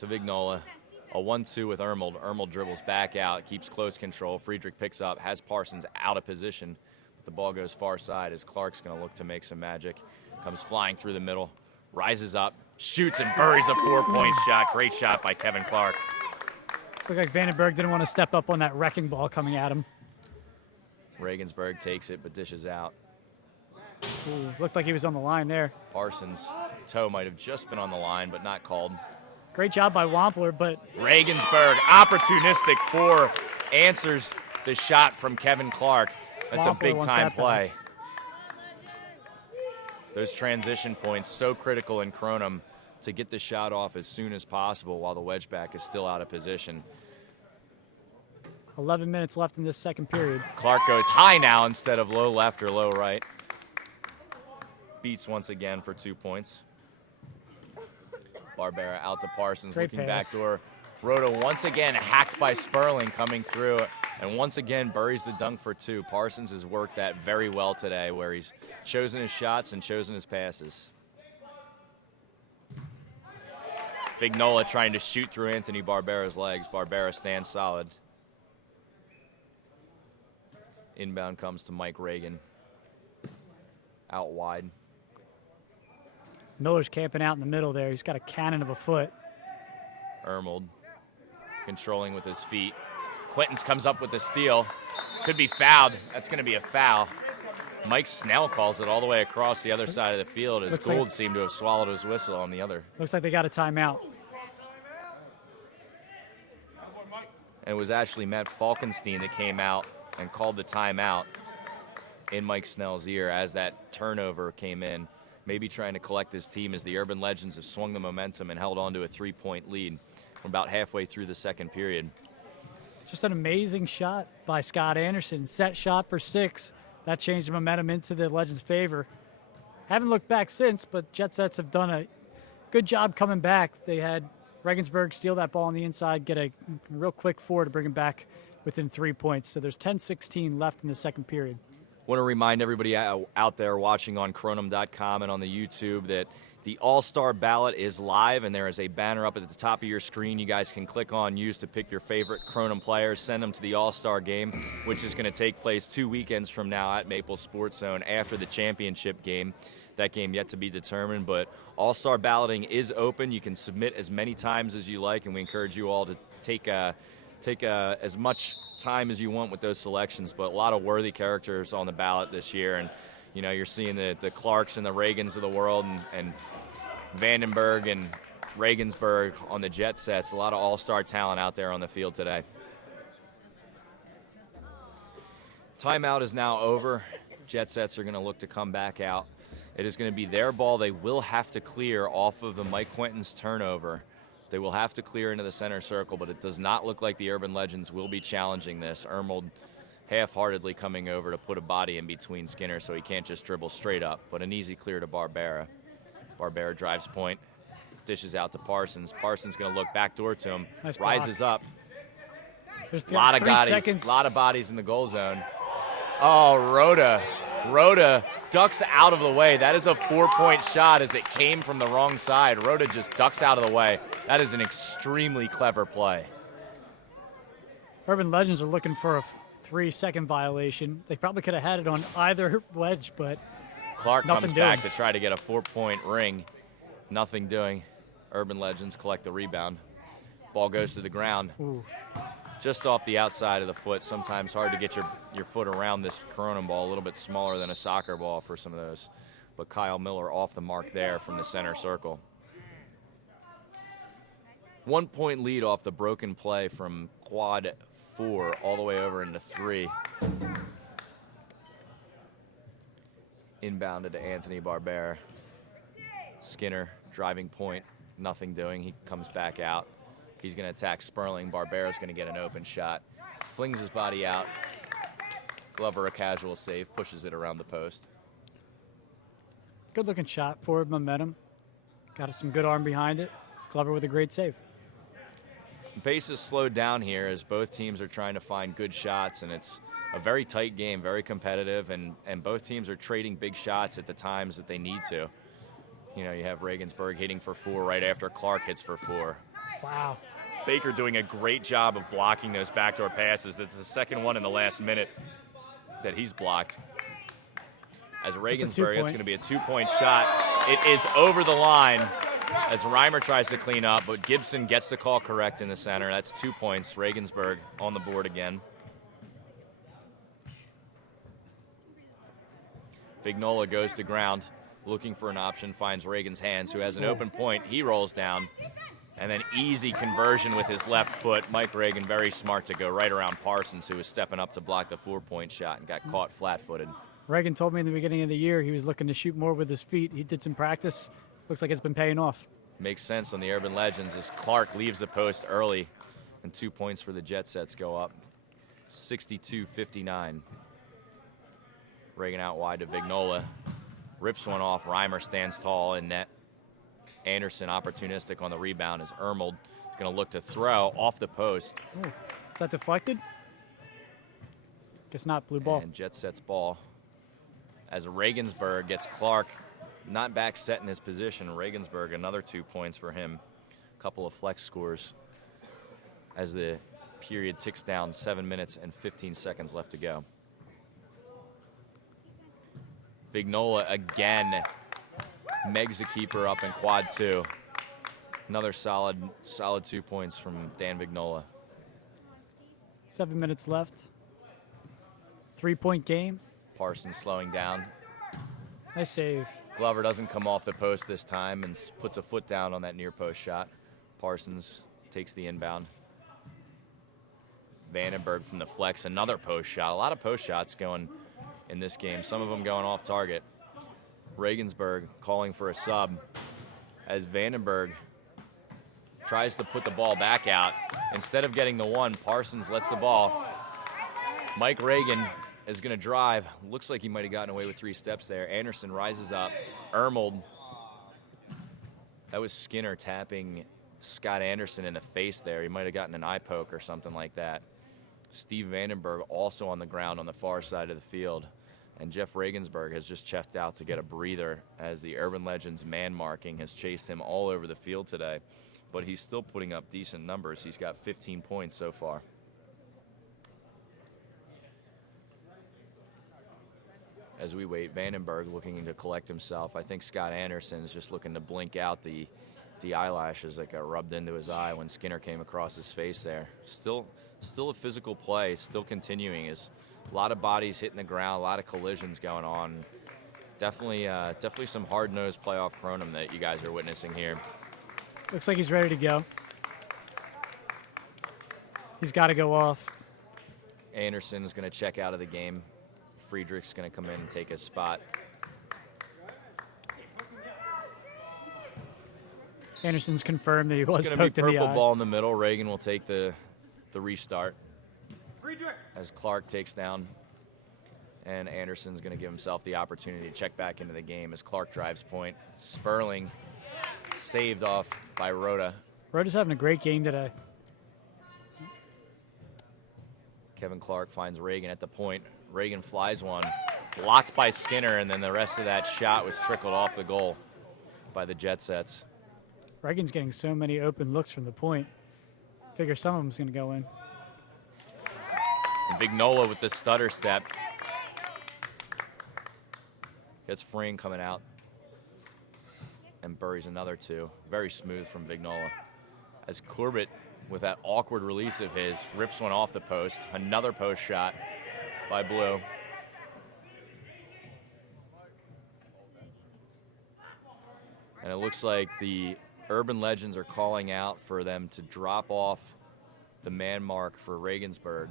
to Vignola. A 1-2 with Ermold. Ermold dribbles back out, keeps close control. Friedrich picks up, has Parsons out of position. But the ball goes far side as Clark's going to look to make some magic. Comes flying through the middle, rises up, shoots and buries a 4-point shot. Great shot by Kevin Clark. Looked like Vandenberg didn't want to step up on that wrecking ball coming at him. Regensburg takes it but dishes out. Ooh, looked like he was on the line there. Parsons' toe might have just been on the line but not called. Great job by Wampler, but Regensburg, opportunistic four, answers the shot from Kevin Clark. That's Wampler a big-time wants that play. back. Those transition points, so critical in Kronum to get the shot off as soon as possible while the wedge back is still out of position. 11 minutes left in this second period. Clark goes high now instead of low left or low right. Beats once again for 2 points. Barbera out to Parsons, Great looking pass. backdoor. Rhoda once again hacked by Sperling coming through, and once again buries the dunk for 2. Parsons has worked that very well today, where he's chosen his shots and chosen his passes. Vignola trying to shoot through Anthony Barbera's legs. Barbera stands solid. Inbound comes to Mike Reagan. Out wide. Miller's camping out in the middle there. He's got a cannon of a foot. Ermold controlling with his feet. Quintons comes up with the steal. Could be fouled. That's going to be a foul. Mike Snell calls it all the way across the other side of the field as Looks Gould like- seemed to have swallowed his whistle on the other. Looks like they got a timeout. And it was actually Matt Falkenstein that came out and called the timeout in Mike Snell's ear as that turnover came in, maybe trying to collect his team as the Urban Legends have swung the momentum and held on to a 3-point lead from about halfway through the second period. Just an amazing shot by Scott Anderson. Set shot for 6. That changed the momentum into the Legends' favor. Haven't looked back since, but Jet Sets have done a good job coming back. They had Regensburg steal that ball on the inside, get a real quick 4 to bring him back within 3 points. So there's 10-16 left in the second period. Want to remind everybody out there watching on Kronum.com and on the YouTube that the All-Star ballot is live, and there is a banner up at the top of your screen you guys can click on, use to pick your favorite Kronum players, send them to the All-Star game, which is going to take place 2 weekends from now at Maple Sports Zone after the championship game. That game yet to be determined, but All-Star balloting is open. You can submit as many times as you like, and we encourage you all to take as much time as you want with those selections, but a lot of worthy characters on the ballot this year. And you know, you're seeing the Clarks and the Reagans of the world, and Vandenberg and Regensburg on the Jet Sets. A lot of all-star talent out there on the field today. Timeout is now over. Jet Sets are going to look to come back out. It is going to be their ball. They will have to clear off of the Mike Quinton's turnover. They will have to clear into the center circle, but it does not look like the Urban Legends will be challenging this. Ermold half-heartedly coming over to put a body in between Skinner so he can't just dribble straight up, but an easy clear to Barbera. Barbera drives point, dishes out to Parsons. Parsons going to look backdoor to him, Nice block. rises up. There's A lot of 3 bodies, seconds. lot of bodies in the goal zone. Oh, Rhoda ducks out of the way. That is a 4-point shot as it came from the wrong side. Rhoda just ducks out of the way. That is an extremely clever play. Urban Legends are looking for a 3-second violation. They probably could have had it on either wedge, but Clark Nothing comes back doing. to try to get a 4-point ring. Nothing doing. Urban Legends collect the rebound. Ball goes to the ground. ooh, Just off the outside of the foot. Sometimes hard to get your foot around this Kronum ball, a little bit smaller than a soccer ball for some of those. But Kyle Miller off the mark there from the center circle. 1-point lead off the broken play from quad 4 all the way over into 3. Inbounded to Anthony Barbera. Skinner driving point, nothing doing. He comes back out. He's going to attack Sperling. Barbera's going to get an open shot. Flings his body out. Glover a casual save, pushes it around the post. good looking shot, forward momentum. Got some good arm behind it. Glover with a great save. Pace is slowed down here as both teams are trying to find good shots, and it's a very tight game, very competitive, and both teams are trading big shots at the times that they need to. You know, you have Regensburg hitting for 4 right after Clark hits for 4. Wow. Baker doing a great job of blocking those backdoor passes. That's the second one in the last minute that he's blocked. As Regensburg, it's going to be a 2-point shot. It is over the line as Reimer tries to clean up, but Gibson gets the call correct in the center. That's 2 points. Regensburg on the board again. Vignola goes to ground, looking for an option, finds Reagan's hands, who has an open point. He rolls down. And then easy conversion with his left foot. Mike Reagan very smart to go right around Parsons, who was stepping up to block the 4-point shot and got caught flat-footed. Reagan told me in the beginning of the year he was looking to shoot more with his feet. He did some practice. Looks like it's been paying off. Makes sense on the Urban Legends as Clark leaves the post early, and 2 points for the Jet Sets go up. 62-59. Reagan out wide to Vignola. Rips one off. Reimer stands tall in net. Anderson opportunistic on the rebound as Ermold is going to look to throw off the post. Ooh. Is that deflected? Guess not. Blue ball. And Jet Sets ball. As Regensburg gets Clark not back set in his position. Regensburg, another 2 points for him. A couple of flex scores as the period ticks down. 7 minutes and 15 seconds left to go. Vignola again. Megs the keeper up in quad 2. Another solid 2 points from Dan Vignola. 7 minutes left. 3-point game. Parsons slowing down. Nice save. Glover doesn't come off the post this time and puts a foot down on that near post shot. Parsons takes the inbound. Vandenberg from the flex, another post shot. A lot of post shots going in this game, some of them going off target. Regensburg calling for a sub as Vandenberg tries to put the ball back out. Instead of getting the one, Parsons lets the ball. Mike Reagan is going to drive. Looks like he might have gotten away with 3 steps there. Anderson rises up. Ermold. That was Skinner tapping Scott Anderson in the face there. He might have gotten an eye poke or something like that. Steve Vandenberg also on the ground on the far side of the field. And Jeff Regensburg has just checked out to get a breather as the Urban Legends man marking has chased him all over the field today. But he's still putting up decent numbers. He's got 15 points so far. As we wait, Vandenberg looking to collect himself. I think Scott Anderson is just looking to blink out the eyelashes that got rubbed into his eye when Skinner came across his face there. Still a physical play, still continuing. Is a lot of bodies hitting the ground, a lot of collisions going on. Definitely some hard-nosed playoff Kronum that you guys are witnessing here. Looks like he's ready to go. He's got to go off. Anderson's going to check out of the game. Friedrich's going to come in and take his spot. Anderson's confirmed that he was poked in the eye. It's going to be purple ball in the middle. Reagan will take the restart. As Clark takes down, and Anderson's going to give himself the opportunity to check back into the game as Clark drives point. Sperling saved off by Rhoda. Rhoda's having a great game today. Kevin Clark finds Reagan at the point. Reagan flies one, blocked by Skinner, and then the rest of that shot was trickled off the goal by the Jet Sets. Reagan's getting so many open looks from the point. Figure some of them's going to go in. Vignola with the stutter step. Gets Freen coming out and buries another 2. Very smooth from Vignola. As Corbett, with that awkward release of his, rips one off the post. Another post shot by Blue. And it looks like the Urban Legends are calling out for them to drop off the man mark for Regensburg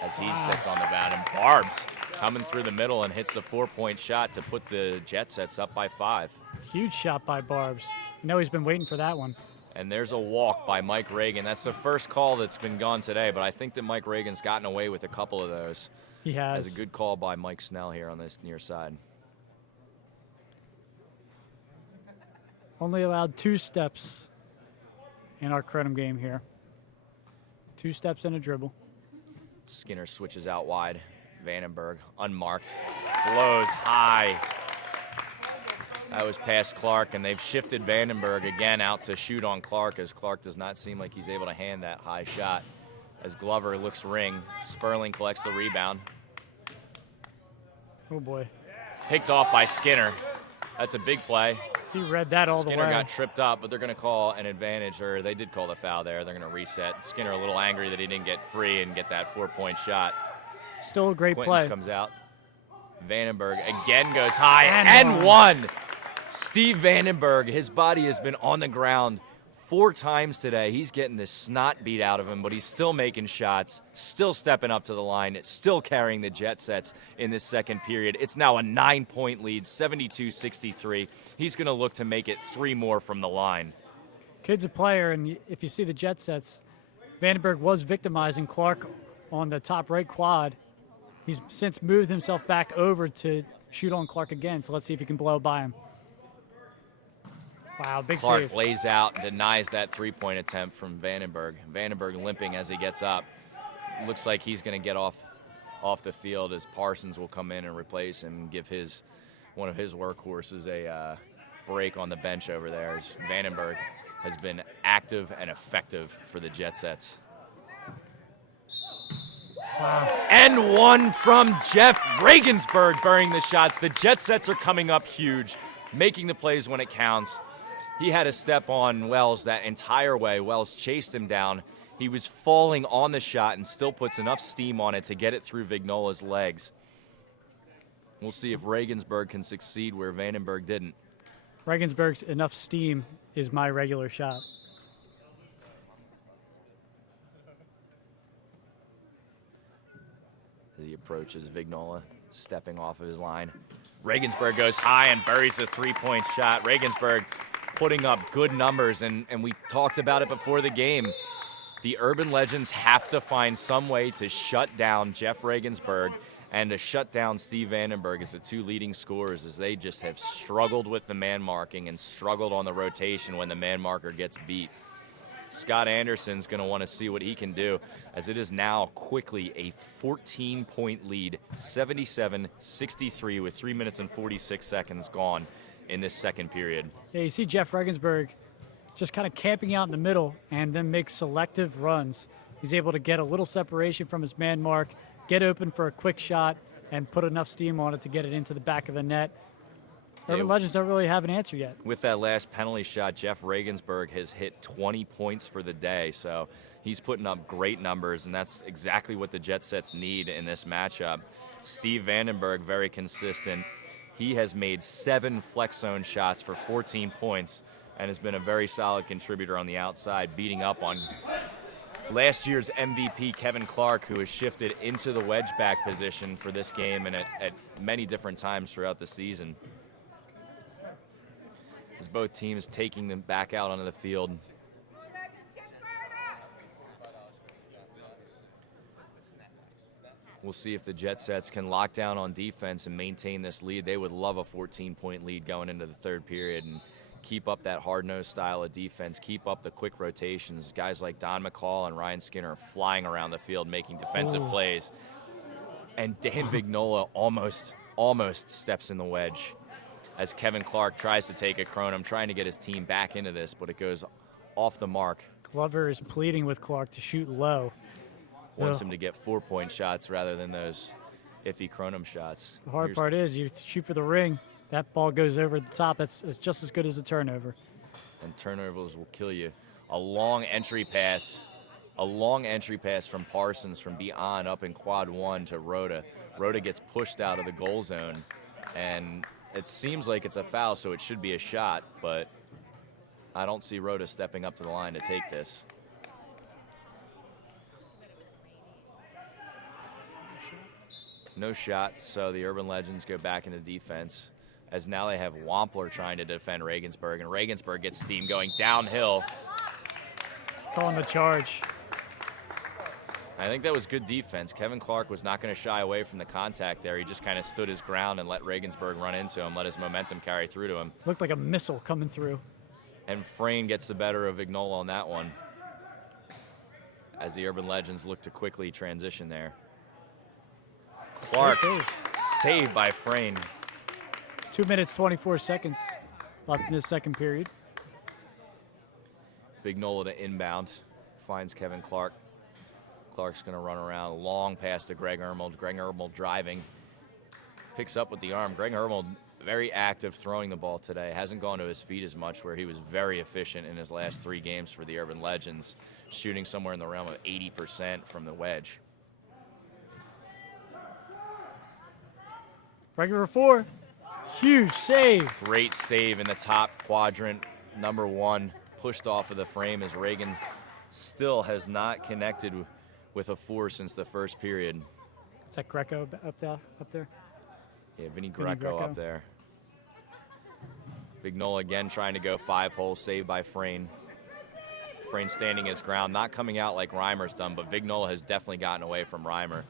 as he sits on the bat. And Barbs coming through the middle and hits a 4-point shot to put the Jet Sets up by 5. Huge shot by Barbs. I know he's been waiting for that one. And there's a walk by Mike Reagan. That's the first call that's been gone today, but I think that Mike Reagan's gotten away with a couple of those. He has. That's a good call by Mike Snell here on this near side. Only allowed 2 steps in our Kronum game here. 2 steps and a dribble. Skinner switches out wide. Vandenberg, unmarked, blows high. That was past Clark, and they've shifted Vandenberg again out to shoot on Clark, as Clark does not seem like he's able to hand that high shot. As Glover looks ring, Sperling collects the rebound. Oh, boy. Picked off by Skinner. That's a big play. He read that all the way. Skinner got tripped up, but they're going to call an advantage, or they did call the foul there. They're going to reset. Skinner a little angry that he didn't get free and get that 4-point shot. Still a great Quintons play. Comes out. Vandenberg again goes high and one. Steve Vandenberg, his body has been on the ground 4 times today. He's getting the snot beat out of him, but he's still making shots, still stepping up to the line, still carrying the Jet Sets in this second period. It's now a 9-point lead, 72-63. He's going to look to make it 3 more from the line. Kid's a player, and if you see the Jet Sets, Vandenberg was victimizing Clark on the top right quad. He's since moved himself back over to shoot on Clark again, so let's see if he can blow by him. Wow, big Clark save. lays out and denies that 3-point attempt from Vandenberg. Vandenberg limping as he gets up. Looks like he's going to get off the field as Parsons will come in and replace him and give one of his workhorses a break on the bench over there, as Vandenberg has been active and effective for the Jet Sets. Wow. And one from Jeff Regensburg burying the shots. The Jet Sets are coming up huge, making the plays when it counts. He had a step on Wells that entire way. Wells chased him down. He was falling on the shot and still puts enough steam on it to get it through Vignola's legs. We'll see if Regensburg can succeed where Vandenberg didn't. Regensburg's enough steam is my regular shot. As he approaches Vignola, stepping off of his line. Regensburg goes high and buries a 3-point shot. Regensburg putting up good numbers, and we talked about it before the game. The Urban Legends have to find some way to shut down Jeff Regensburg and to shut down Steve Vandenberg as the 2 leading scorers, as they just have struggled with the man marking and struggled on the rotation when the man marker gets beat. Scott Anderson's going to want to see what he can do, as it is now quickly a 14-point lead, 77-63 with 3 minutes and 46 seconds gone in this second period. Yeah, you see Jeff Regensburg just kind of camping out in the middle and then make selective runs. He's able to get a little separation from his man mark, get open for a quick shot, and put enough steam on it to get it into the back of the net. Urban Legends don't really have an answer yet. With that last penalty shot, Jeff Regensburg has hit 20 points for the day, so he's putting up great numbers, and that's exactly what the Jet Sets need in this matchup. Steve Vandenberg, very consistent. He has made 7 flex zone shots for 14 points and has been a very solid contributor on the outside, beating up on last year's MVP Kevin Clark, who has shifted into the wedge back position for this game and at many different times throughout the season. As both teams taking them back out onto the field. We'll see if the Jet Sets can lock down on defense and maintain this lead. They would love a 14-point lead going into the third period and keep up that hard-nosed style of defense, keep up the quick rotations. Guys like Don McCall and Ryan Skinner are flying around the field making defensive plays. And Dan Vignola almost steps in the wedge as Kevin Clark tries to take a Kronum, trying to get his team back into this, but it goes off the mark. Glover is pleading with Clark to shoot low. Wants him to get 4-point shots rather than those iffy Kronum shots. The hard part is you shoot for the ring, that ball goes over the top. It's just as good as a turnover. And turnovers will kill you. A long entry pass from Parsons from beyond up in quad 1 to Rhoda. Rhoda gets pushed out of the goal zone, and it seems like it's a foul, so it should be a shot, but I don't see Rhoda stepping up to the line to take this. No shot, so the Urban Legends go back into defense, as now they have Wampler trying to defend Regensburg, and Regensburg gets steam going downhill. Calling the charge. I think that was good defense. Kevin Clark was not going to shy away from the contact there. He just kind of stood his ground and let Regensburg run into him, let his momentum carry through to him. Looked like a missile coming through. And Frayne gets the better of Vignola on that one, as the Urban Legends look to quickly transition there. Clark, saved by Frayne. 2 minutes, 24 seconds left in the second period. Vignola to inbound. Finds Kevin Clark. Clark's going to run around. Long pass to Greg Ermold. Greg Ermold driving. Picks up with the arm. Greg Ermold very active throwing the ball today. Hasn't gone to his feet as much, where he was very efficient in his last 3 games for the Urban Legends, shooting somewhere in the realm of 80% from the wedge. Regular 4. Huge save. Great save in the top quadrant. Number 1 pushed off of the frame as Reagan still has not connected with a 4 since the first period. Is that Greco up there? Yeah, Vinny Greco up there. Vignola again trying to go 5-hole, saved by Frayne. Frayne standing his ground, not coming out like Reimer's done, but Vignola has definitely gotten away from Reimer.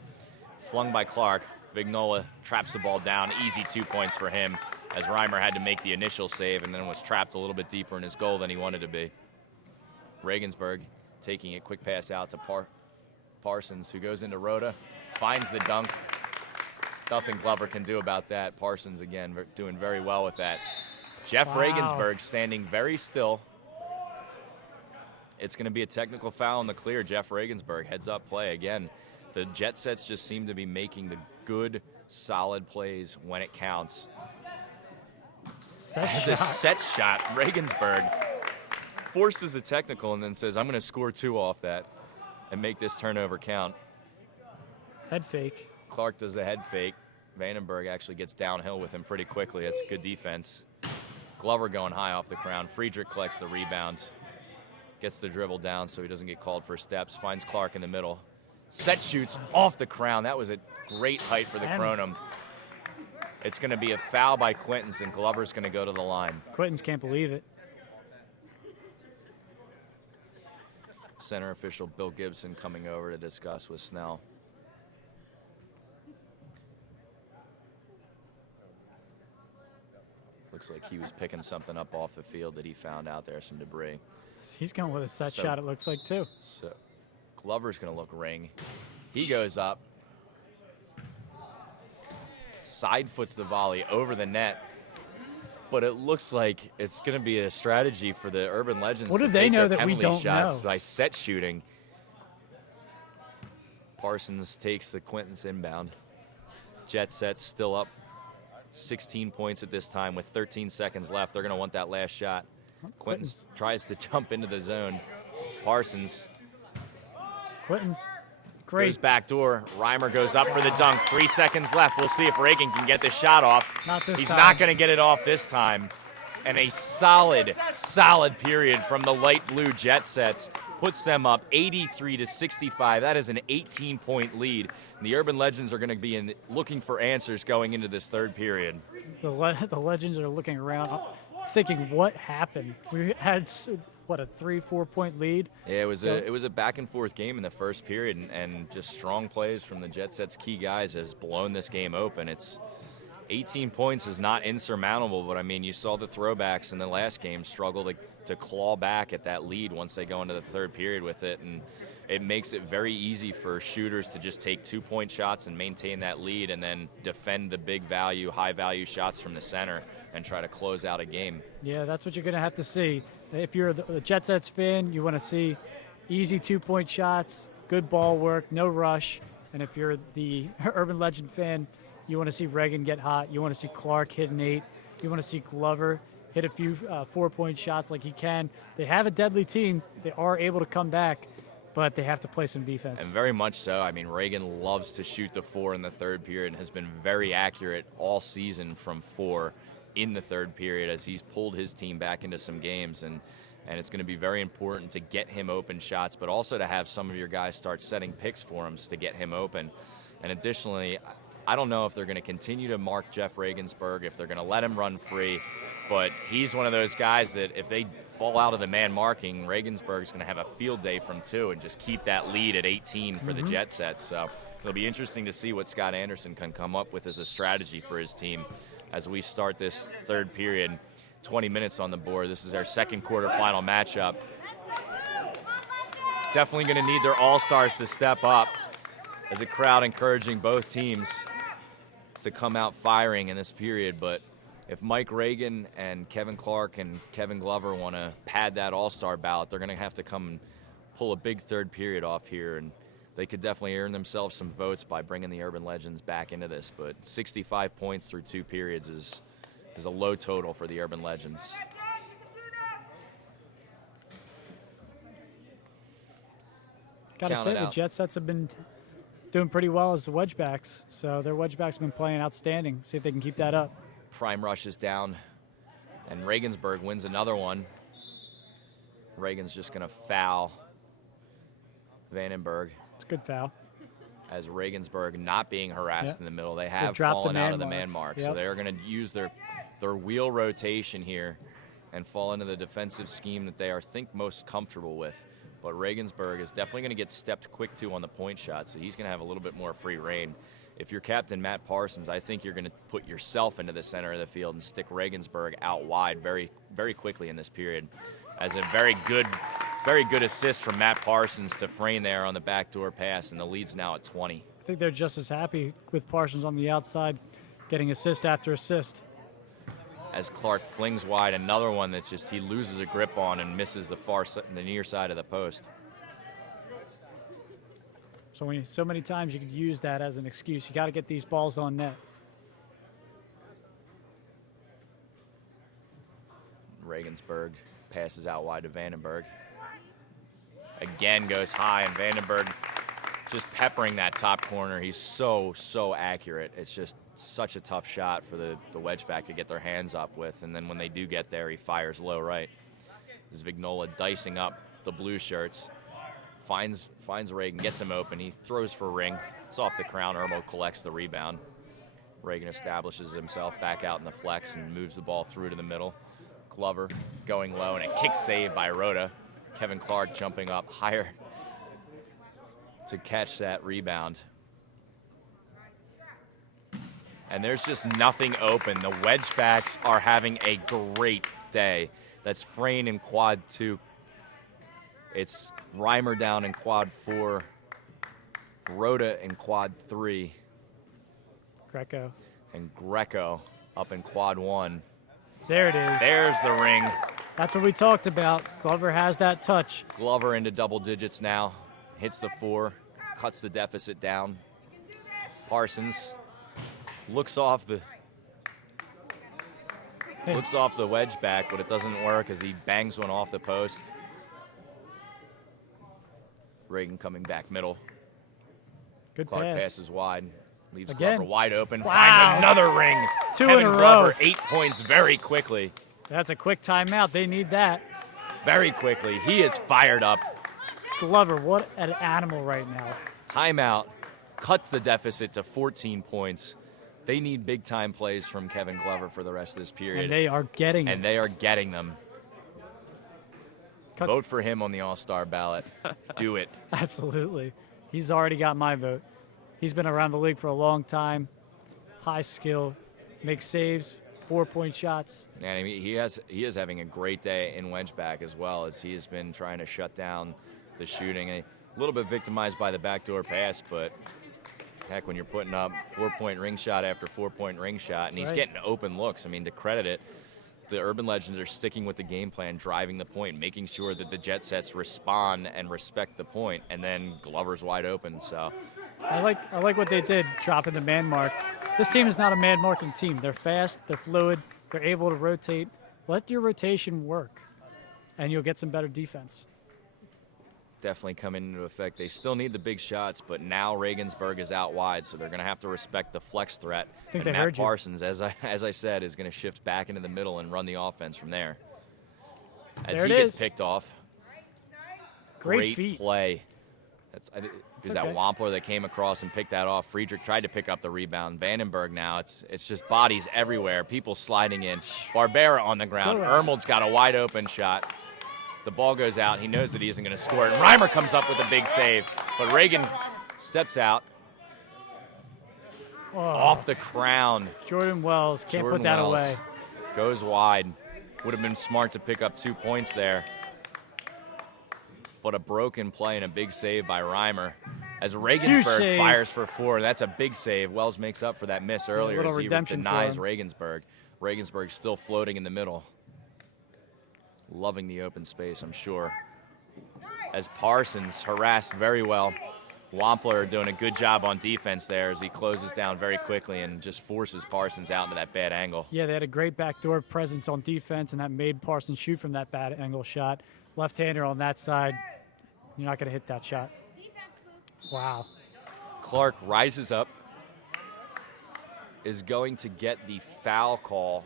Flung by Clark. Vignola traps the ball down. Easy 2 points for him, as Reimer had to make the initial save and then was trapped a little bit deeper in his goal than he wanted to be. Regensburg taking a quick pass out to Parsons, who goes into Rhoda, finds the dunk. Nothing Glover can do about that. Parsons, again, doing very well with that. Jeff Regensburg standing very still. It's going to be a technical foul in the clear. Jeff Regensburg, heads-up play. Again, the Jet Sets just seem to be making the good, solid plays when it counts. Set a set shot. Regensburg forces a technical and then says, I'm going to score 2 off that and make this turnover count. Head fake. Clark does the head fake. Vandenberg actually gets downhill with him pretty quickly. That's good defense. Glover going high off the crown. Friedrich collects the rebound. Gets the dribble down so he doesn't get called for steps. Finds Clark in the middle. Set shoots off the crown. That was a great height for the Kronum. It's going to be a foul by Quintons, and Glover's going to go to the line. Quintons can't believe it. Center official Bill Gibson coming over to discuss with Snell. Looks like he was picking something up off the field that he found out there, some debris. He's going with a set shot, it looks like, too. So Glover's going to look ring. He goes up. Side foots the volley over the net. But it looks like it's going to be a strategy for the Urban Legends what to do they take know their that we penalty don't shots know? by set shooting. Parsons takes the Quintons inbound. Jet Sets still up 16 points at this time with 13 seconds left. They're going to want that last shot. Quintons tries to jump into the zone. Parsons. Quintons. Great. Goes back door. Reimer goes up for the dunk. 3 seconds left. We'll see if Reagan can get the shot off. Not this He's time. not going to get it off this time. And a solid period from the light blue Jet Sets puts them up 83-65. That is an 18-point lead. And the Urban Legends are going to be looking for answers going into this third period. The Legends are looking around, thinking, what happened? We had, what, a 3-4 point lead? Yeah, it was a back and forth game in the first period, and just strong plays from the Jet Sets' key guys has blown this game open. It's 18 points is not insurmountable, but I mean, you saw the throwbacks in the last game struggle to claw back at that lead once they go into the third period with it, and it makes it very easy for shooters to just take 2-point shots and maintain that lead and then defend the big value, high value shots from the center and try to close out a game. Yeah, that's what you're going to have to see. If you're the Jet Sets fan, you want to see easy 2-point shots, good ball work, no rush. And if you're the Urban Legend fan, you want to see Reagan get hot. You want to see Clark hit an 8. You want to see Glover hit a few 4-point shots like he can. They have a deadly team. They are able to come back, but they have to play some defense. And very much so. I mean, Reagan loves to shoot the 4 in the third period and has been very accurate all season from 4 in the third period as he's pulled his team back into some games. And it's going to be very important to get him open shots, but also to have some of your guys start setting picks for him to get him open. And additionally, I don't know if they're going to continue to mark Jeff Regensburg, if they're going to let him run free, but he's one of those guys that if they fall out of the man marking, Regensburg's going to have a field day from 2 and just keep that lead at 18 for the Jet Sets. So it'll be interesting to see what Scott Anderson can come up with as a strategy for his team as we start this third period. 20 minutes on the board. This is our second quarter final matchup. Definitely going to need their all-stars to step up as a crowd encouraging both teams to come out firing in this period, but if Mike Reagan and Kevin Clark and Kevin Glover want to pad that all-star ballot, they're going to have to come and pull a big third period off here, and they could definitely earn themselves some votes by bringing the Urban Legends back into this. But 65 points through 2 periods is a low total for the Urban Legends. Gotta say, the Jet Sets have been doing pretty well as the wedge backs. So their wedge backs have been playing outstanding. See if they can keep that up. Prime rushes down, and Regensburg wins another one. Reagan's just going to foul Vandenberg. It's a good foul. As Regensburg not being harassed in the middle. They have dropped fallen the man out of the mark. man mark. Yep. So they're going to use their wheel rotation here and fall into the defensive scheme that they are, think, most comfortable with. But Regensburg is definitely going to get stepped quick to on the point shot, so he's going to have a little bit more free reign. If you're captain Matt Parsons, I think you're going to put yourself into the center of the field and stick Regensburg out wide very, very quickly in this period. As a very good assist from Matt Parsons to Frayne there on the backdoor pass, and the lead's now at 20. I think they're just as happy with Parsons on the outside getting assist after assist. As Clark flings wide another one that just he loses a grip on and misses the near side of the post. So many times you could use that as an excuse. You got to get these balls on net. Regensburg passes out wide to Vandenberg. Again goes high, and Vandenberg just peppering that top corner. He's so accurate. It's just such a tough shot for the wedge back to get their hands up with, and then when they do get there, he fires low right. This is Vignola dicing up the blue shirts. Finds Reagan, gets him open. He throws for ring. It's off the crown. Irmo collects the rebound. Reagan establishes himself back out in the flex and moves the ball through to the middle. Glover going low, and a kick save by Rhoda. Kevin Clark jumping up higher to catch that rebound. And there's just nothing open. The wedge backs are having a great day. That's Frayne in quad 2. It's Reimer down in quad 4. Rhoda in quad 3. Greco. And Greco up in quad 1. There it is. There's the ring. That's what we talked about. Glover has that touch. Glover into double digits now. Hits the 4. Cuts the deficit down. Parsons looks off the wedge back, but it doesn't work as he bangs one off the post. Reagan coming back middle. Good Clark pass. passes wide. Leaves Again. Glover wide open. Wow. Finds another ring. 2 Kevin in a Glover, row. 8 points very quickly. That's a quick timeout. They need that. Very quickly. He is fired up. Glover, what an animal right now. Timeout. Cuts the deficit to 14 points. They need big-time plays from Kevin Glover for the rest of this period. And they are getting And they are getting them. Cuts. Vote for him on the All-Star ballot. Do it. Absolutely. He's already got my vote. He's been around the league for a long time. High skill, makes saves, 4-point shots. And I mean, he is having a great day in wedge back as well, as he has been trying to shut down the shooting. A little bit victimized by the backdoor pass, but heck, when you're putting up 4-point ring shot after 4-point ring shot, and he's getting open looks. I mean, to credit it, the Urban Legends are sticking with the game plan, driving the point, making sure that the Jet Sets respond and respect the point, and then Glover's wide open. So I like what they did, dropping the man mark. This team is not a man marking team. They're fast, they're fluid, they're able to rotate. Let your rotation work, and you'll get some better defense. Definitely coming into effect. They still need the big shots, but now Regensburg is out wide, so they're going to have to respect the flex threat. I think and they Matt heard you. Parsons, as I said, is going to shift back into the middle and run the offense from there. As There he it gets is. picked off. Great feet. Play. Is that okay. Wampler that came across and picked that off? Friedrich tried to pick up the rebound. Vandenberg now, it's just bodies everywhere. People sliding in. Barbera on the ground. Go ahead. Ermold's got a wide open shot. The ball goes out. He knows that he isn't going to score it. And Reimer comes up with a big save. But Reagan steps out. Oh, Off the crown. Jordan Wells can't Jordan put that Wells away. Goes wide. Would have been smart to pick up 2 points there. But a broken play and a big save by Reimer. As Regensburg save. fires for 4. That's a big save. Wells makes up for that miss earlier little as he redemption for denies him. Regensburg. Regensburg still floating in the middle. Loving the open space, I'm sure. As Parsons harassed very well. Wampler doing a good job on defense there as he closes down very quickly and just forces Parsons out into that bad angle. Yeah, they had a great backdoor presence on defense, and that made Parsons shoot from that bad angle shot. Left-hander on that side. You're not going to hit that shot. Wow. Clark rises up, is going to get the foul call.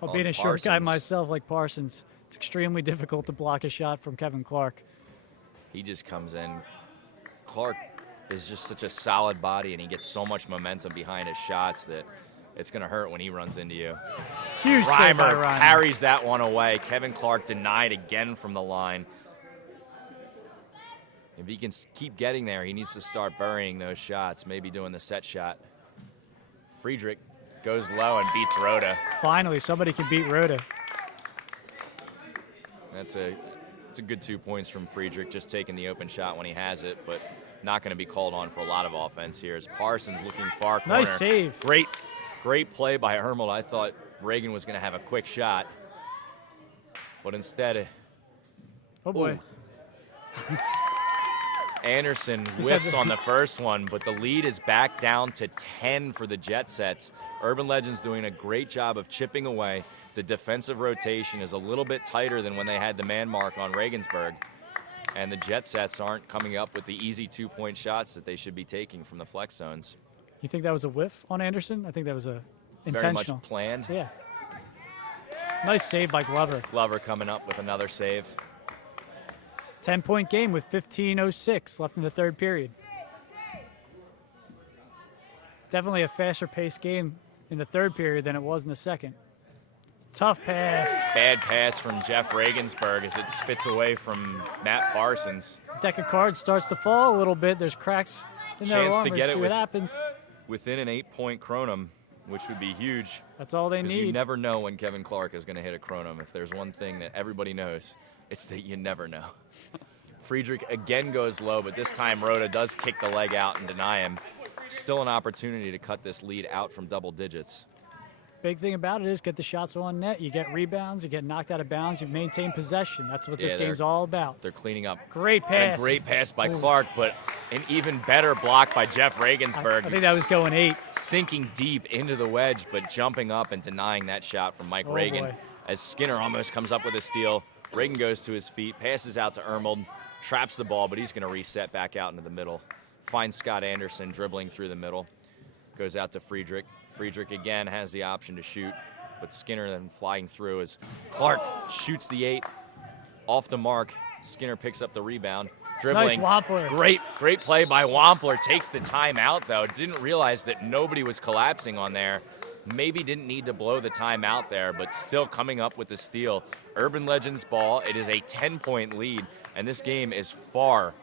Well, being a short guy myself like Parsons, it's extremely difficult to block a shot from Kevin Clark. He just comes in. Clark is just such a solid body, and he gets so much momentum behind his shots that it's going to hurt when he runs into you. Huge save by Reimer Reimer. carries that one away. Kevin Clark denied again from the line. If he can keep getting there, he needs to start burying those shots, maybe doing the set shot. Friedrich goes low and beats Rhoda. Finally, somebody can beat Rhoda. It's a good 2 points from Friedrich, just taking the open shot when he has it, but not going to be called on for a lot of offense here. As Parsons looking far corner. Nice save. Great play by Ermold. I thought Reagan was going to have a quick shot, but instead, Oh boy. Anderson whiffs on the first one, but the lead is back down to 10 for the Jet Sets. Urban Legends doing a great job of chipping away. The defensive rotation is a little bit tighter than when they had the man mark on Regensburg. And the Jet Sets aren't coming up with the easy 2-point shots that they should be taking from the flex zones. You think that was a whiff on Anderson? I think that was a Very intentional. much planned. Yeah. Nice save by Glover. Glover coming up with another save. 10-point game with 15:06 left in the third period. Definitely a faster-paced game in the third period than it was in the second. Tough pass. Bad pass from Jeff Regensburg as it spits away from Matt Parsons. Deck of cards starts to fall a little bit. There's cracks in their Chance to armor. get it See with- what happens. Within an 8-point Kronum, which would be huge. That's all they Because you need. never know when Kevin Clark is going to hit a Kronum. If there's one thing that everybody knows, it's that you never know. Friedrich again goes low, but this time Rhoda does kick the leg out and deny him. Still an opportunity to cut this lead out from double digits. Big thing about it is get the shots on net. You get rebounds. You get knocked out of bounds. You maintain possession. That's what this Yeah, game's all about. They're cleaning up. Great And pass. a great pass by Ooh. Clark, but an even better block by Jeff I Regensburg. think that was going 8. Sinking deep into the wedge, but jumping up and denying that shot from Mike Oh, Reagan. boy. As Skinner almost comes up with a steal. Reagan goes to his feet, passes out to Ermold, traps the ball, but he's going to reset back out into the middle. Finds Scott Anderson dribbling through the middle. Goes out to Friedrich. Friedrich again has the option to shoot, but Skinner then flying through as Clark shoots the 8 off the mark. Skinner picks up the rebound. Dribbling. Nice Wampler. Great play by Wampler. Takes the timeout, though. Didn't realize that nobody was collapsing on there. Maybe didn't need to blow the timeout there, but still coming up with the steal. Urban Legends ball. It is a 10-point lead, and this game is far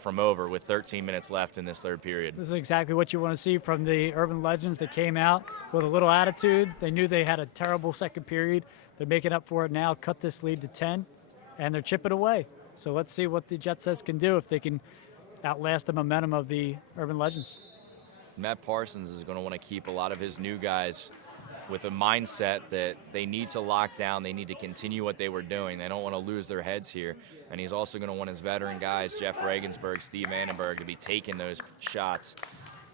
from over with 13 minutes left in this third period. This is exactly what you want to see from the Urban Legends that came out with a little attitude. They knew they had a terrible second period. They're making up for it now, cut this lead to 10, and they're chipping away. So let's see what the Jet Sets can do if they can outlast the momentum of the Urban Legends. Matt Parsons is going to want to keep a lot of his new guys with a mindset that they need to lock down, they need to continue what they were doing. They don't want to lose their heads here. And he's also going to want his veteran guys, Jeff Regensburg, Steve Vandenberg, to be taking those shots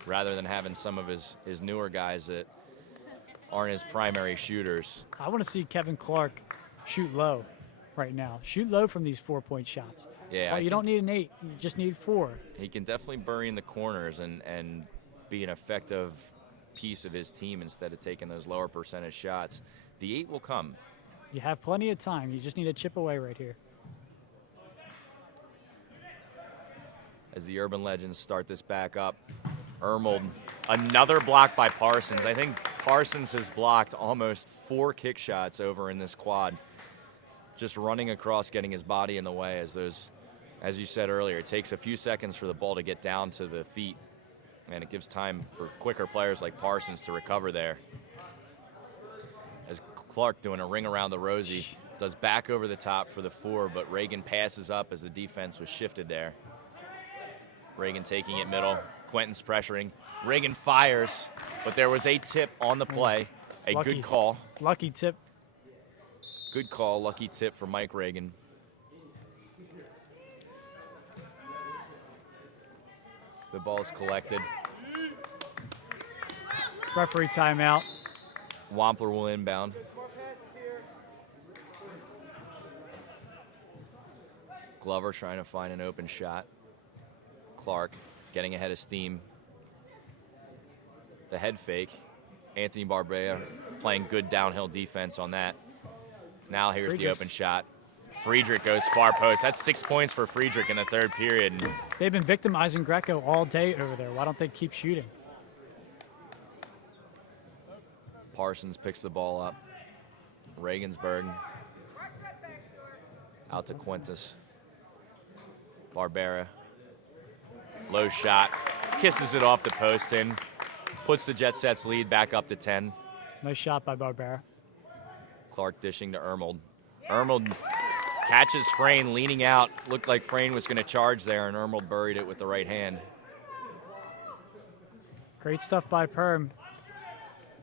rather than having some of his newer guys that aren't his primary shooters. I want to see Kevin Clark shoot low right now. Shoot low from these 4-point shots. Yeah, Well, you don't need an 8. You just need 4. He can definitely bury in the corners and be an effective piece of his team instead of taking those lower percentage shots. The 8 will come. You have plenty of time. You just need to chip away right here. As the Urban Legends start this back up, Ermold, another block by Parsons. I think Parsons has blocked almost 4 kick shots over in this quad. Just running across, getting his body in the way as those, as you said earlier, it takes a few seconds for the ball to get down to the feet, and it gives time for quicker players like Parsons to recover there. As Clark doing a ring around the rosy, does back over the top for the 4, but Reagan passes up as the defense was shifted there. Reagan taking it middle. Quentin's pressuring. Reagan fires, but there was a tip on the play. A Lucky. good call. Lucky tip. Good call, lucky tip for Mike Reagan. The ball's collected. Referee timeout. Wampler will inbound. Glover trying to find an open shot. Clark getting ahead of steam. The head fake. Anthony Barbera playing good downhill defense on that. Now here's the open shot. Friedrich goes far post. That's 6 points for Friedrich in the third period. They've been victimizing Greco all day over there. Why don't they keep shooting? Parsons picks the ball up. Regensburg out to Quintus. Barbera. Low shot. Kisses it off the post in. Puts the Jet Sets lead back up to 10. Nice shot by Barbera. Clark dishing to Ermold. Ermold catches Frayne leaning out. Looked like Frayne was going to charge there, and Ermold buried it with the right hand. Great stuff by Perm.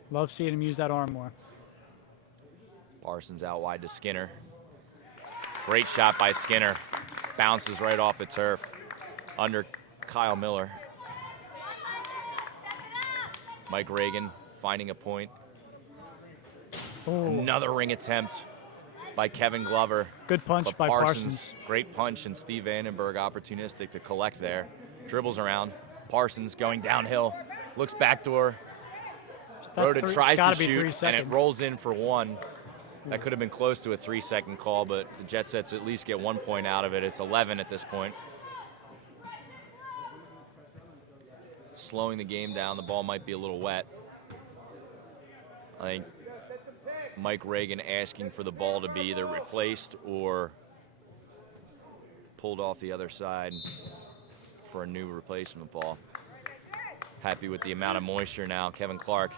Love seeing him use that arm more. Parsons out wide to Skinner. Great shot by Skinner. Bounces right off the turf under Kyle Miller. Mike Reagan finding a point. Ooh. Another ring attempt by Kevin Glover. Good punch But by Parsons. Great punch, and Steve Vandenberg opportunistic to collect there. Dribbles around. Parsons going downhill. Looks backdoor. Rhoda tries to shoot, and it rolls in for one. That could have been close to a 3-second call, but the Jet Sets at least get 1 point out of it. It's 11 at this point. Slowing the game down. The ball might be a little wet. I think Mike Reagan asking for the ball to be either replaced or pulled off the other side for a new replacement ball. Happy with the amount of moisture now. Kevin Clark.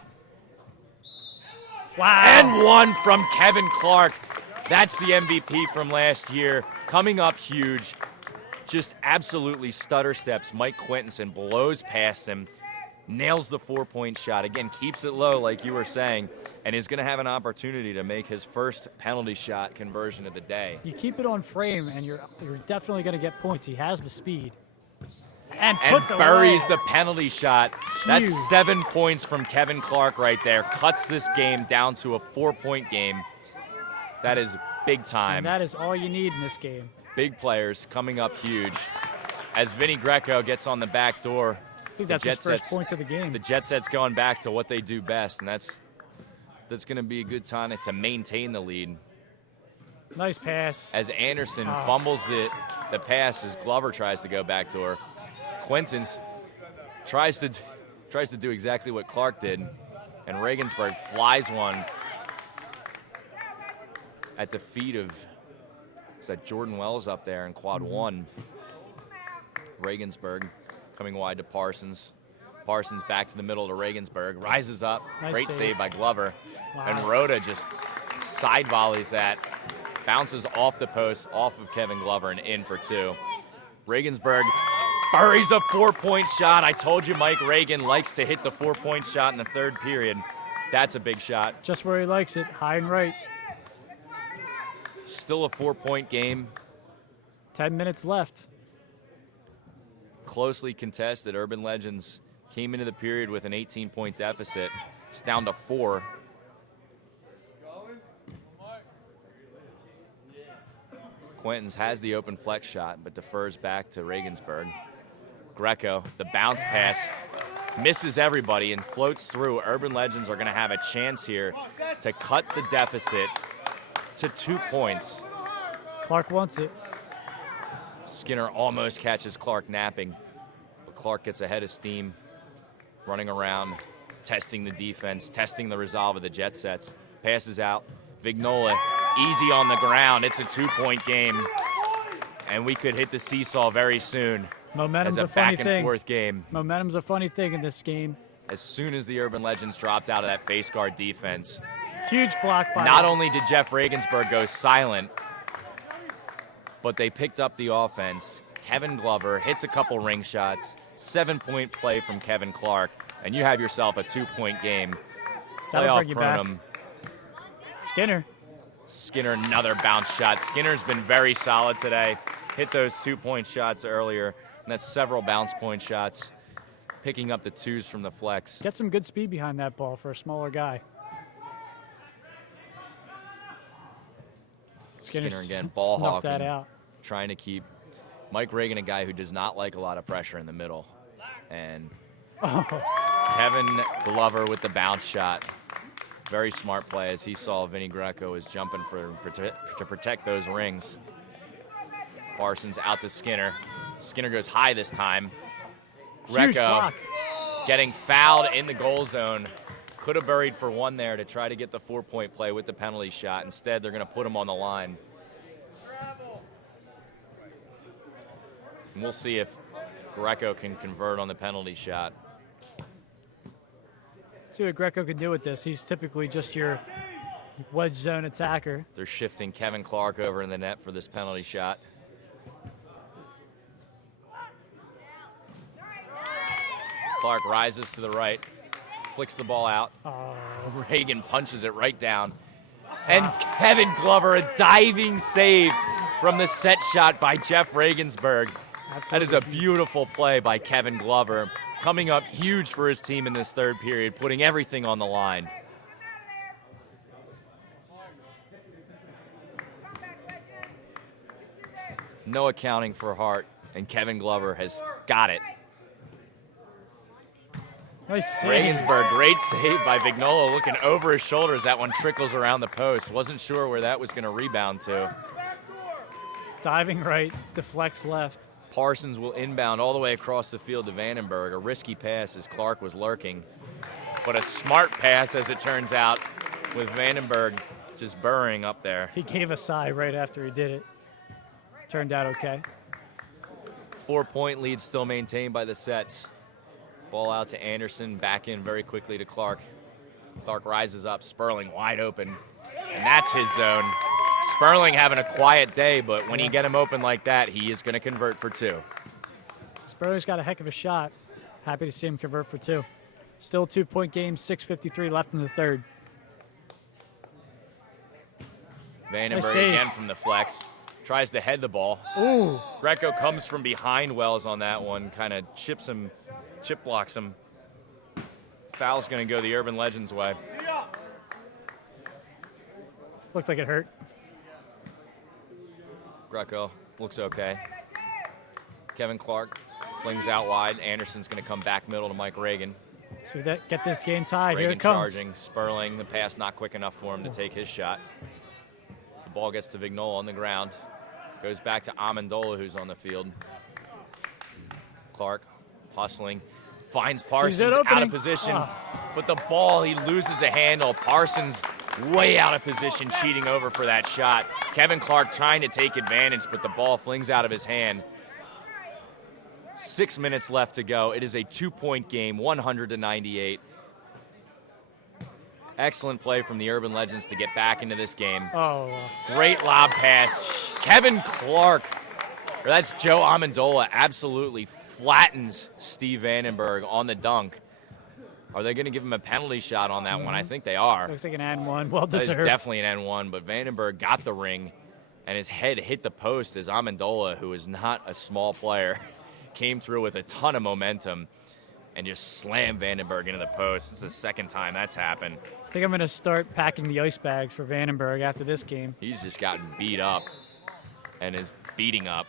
Wow. And one from Kevin Clark. That's the MVP from last year. Coming up huge. Just absolutely stutter steps. Mike Quintinson blows past him. Nails the 4-point shot. Again, keeps it low like you were saying. And is going to have an opportunity to make his first penalty shot conversion of the day. You keep it on frame, and you're definitely going to get points. He has the speed. And puts it buries away. the penalty shot. Huge. That's 7 points from Kevin Clark right there. Cuts this game down to a 4-point game. That is big time. And that is all you need in this game. Big players coming up huge. As Vinny Greco gets on the back door, I think that's his first points of the game. The Jet Sets going back to what they do best, and that's going to be a good time to maintain the lead. Nice pass. As Anderson fumbles the pass as Glover tries to go backdoor. Quinton's tries to do exactly what Clark did, and Regensburg flies one at the feet of, is that Jordan Wells up there in quad one. Regensburg coming wide to Parsons. Parsons back to the middle to Regensburg. Rises up. Nice Great save by Glover. Wow. And Rhoda just side volleys that. Bounces off the post, off of Kevin Glover, and in for two. Regensburg buries a 4-point shot. I told you Mike Reagan likes to hit the 4-point shot in the third period. That's a big shot. Just where he likes it, high and right. Still a 4-point game. 10 minutes left. Closely contested. Urban Legends came into the period with an 18-point deficit. It's down to 4. Quintons has the open flex shot, but defers back to Regensburg. Greco, the bounce pass, misses everybody and floats through. Urban Legends are going to have a chance here to cut the deficit to 2 points. Clark wants it. Skinner almost catches Clark napping, but Clark gets ahead of steam, running around, testing the defense, testing the resolve of the Jet Sets. Passes out. Vignola, easy on the ground. It's a 2-point game, and we could hit the seesaw very soon. Momentum's as a funny back and thing. forth game. Momentum's a funny thing in this game. As soon as the Urban Legends dropped out of that face guard defense, Huge block by not only did Jeff Regensburg go silent, but they picked up the offense, Kevin Glover hits a couple ring shots, 7-point play from Kevin Clark, and you have yourself a 2-point game. That'll Playoff bring you back. Kronum. Skinner, another bounce shot. Skinner's been very solid today. Hit those 2-point shots earlier, and that's several bounce point shots, picking up the 2s from the flex. get some good speed behind that ball for a smaller guy. Skinner again, ball snuffed hawking, that out. trying to keep Mike Reagan, a guy who does not like a lot of pressure in the middle. And Kevin Glover with the bounce shot. Very smart play as he saw Vinny Greco was jumping to protect those rings. Parsons out to Skinner. Skinner goes high this time. Huge Greco block. getting fouled in the goal zone. Could have buried for one there to try to get the 4-point play with the penalty shot. Instead, they're going to put him on the line. And we'll see if Greco can convert on the penalty shot. See what Greco can do with this. He's typically just your wedge zone attacker. They're shifting Kevin Clark over in the net for this penalty shot. Clark rises to the right, flicks the ball out. Reagan punches it right down. And Kevin Glover, a diving save from the set shot by Jeff Regensburg. That is a beautiful play by Kevin Glover, coming up huge for his team in this third period, putting everything on the line. No accounting for Hart, and Kevin Glover has got it. Nice save. Regensburg, great save by Vignola, looking over his shoulders. That one trickles around the post. Wasn't sure where that was going to rebound to. Diving right, deflects left. Parsons will inbound all the way across the field to Vandenberg. A risky pass as Clark was lurking, but a smart pass as it turns out, with Vandenberg just burrowing up there. He gave a sigh right after he did it. Turned out okay. 4-point lead still maintained by the Sets. Ball out to Anderson, back in very quickly to Clark. Clark rises up, Sperling wide open, and that's his zone. Sperling having a quiet day, but when you get him open like that, he is going to convert for 2. Sperling's got a heck of a shot. Happy to see him convert for 2. Still 2-point game, 6:53 left in the third. Vandenberg save. again from the flex. Tries to head the ball. Ooh, Greco comes from behind Wells on that one, kind of chip blocks him. Foul's going to go the Urban Legends way. looked like it hurt. Greco looks okay. Kevin Clark flings out wide. Anderson's going to come back middle to Mike Reagan. So get this game tied. Here Reagan it comes. charging. Sperling, the pass not quick enough for him to take his shot. The ball gets to Vignola on the ground. Goes back to Amendola, who's on the field. Clark hustling. Finds Parsons it out of opening. position. But the ball, he loses a handle. Parsons way out of position, cheating over for that shot. Kevin Clark trying to take advantage, but the ball flings out of his hand. 6 minutes left to go. It is a 2-point game, 100-98. Excellent play from the Urban Legends to get back into this game. Oh, Great lob pass. Kevin Clark, or that's Joe Amendola, absolutely flattens Steve Vandenberg on the dunk. Are they going to give him a penalty shot on that one? I think they are. looks like an N1. Well That is deserved. definitely an N1, but Vandenberg got the ring, and his head hit the post as Amendola, who is not a small player, came through with a ton of momentum and just slammed Vandenberg into the post. This is the second time that's happened. I think I'm going to start packing the ice bags for Vandenberg after this game. He's just gotten beat up and is beating up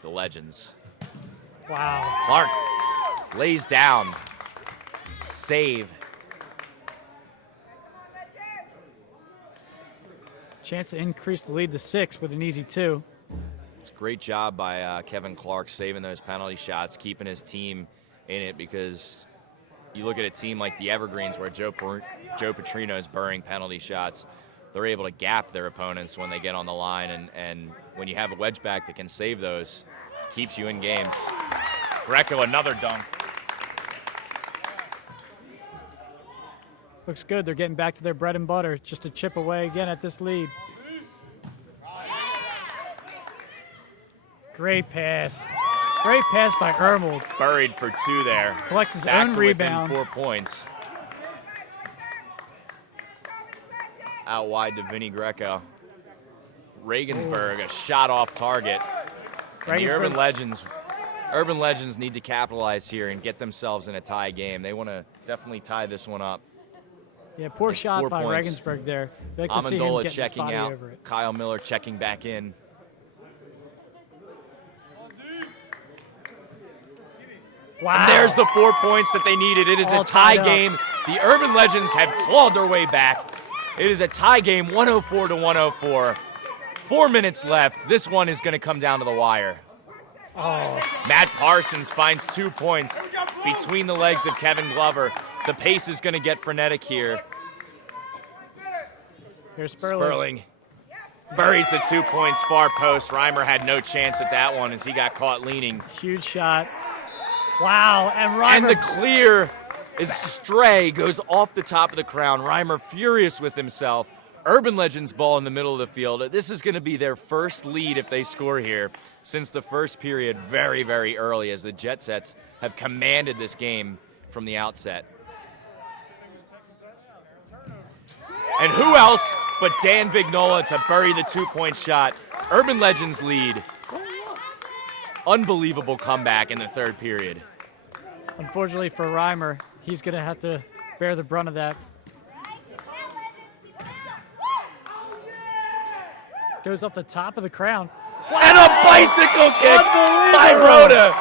the Legends. Wow. Clark lays down. Save. Chance to increase the lead to 6 with an easy 2. It's a great job by Kevin Clark saving those penalty shots, keeping his team in it, because you look at a team like the Evergreens where Joe Petrino is burying penalty shots. They're able to gap their opponents when they get on the line, and when you have a wedge back that can save those, keeps you in games. Greco, another dunk. Looks good. They're getting back to their bread and butter. Just a chip away again at this lead. Great pass. Great pass by Ermold. Buried for 2 there. Collects his Back own to rebound. within 4 points. Out wide to Vinny Greco. Regensburg, a shot off target. And the Urban Legends need to capitalize here and get themselves in a tie game. They want to definitely tie this one up. Yeah, poor It's shot 4 by points. Regensburg there. I'd like to see him Amendola get his checking body out. over it. Kyle Miller checking back in. Wow. And there's the 4 points that they needed. It is All a tie tied up. game. The Urban Legends have clawed their way back. It is a tie game, 104 to 104. 4 minutes left. This one is going to come down to the wire. Oh, Matt Parsons finds 2 points between the legs of Kevin Glover. The pace is going to get frenetic here. here's Sperling. Sperling buries the 2 points far post. Reimer had no chance at that one as he got caught leaning. Huge shot. Wow, and Reimer. And the clear is stray, goes off the top of the crown. Reimer furious with himself. Urban Legends ball in the middle of the field. This is going to be their first lead if they score here since the first period very, very early as the Jet Sets have commanded this game from the outset. And who else but Dan Vignola to bury the 2-point shot. Urban Legends lead. Unbelievable comeback in the third period. Unfortunately for Reimer, he's going to have to bear the brunt of that. Goes off the top of the crown. And a bicycle kick by Rhoda.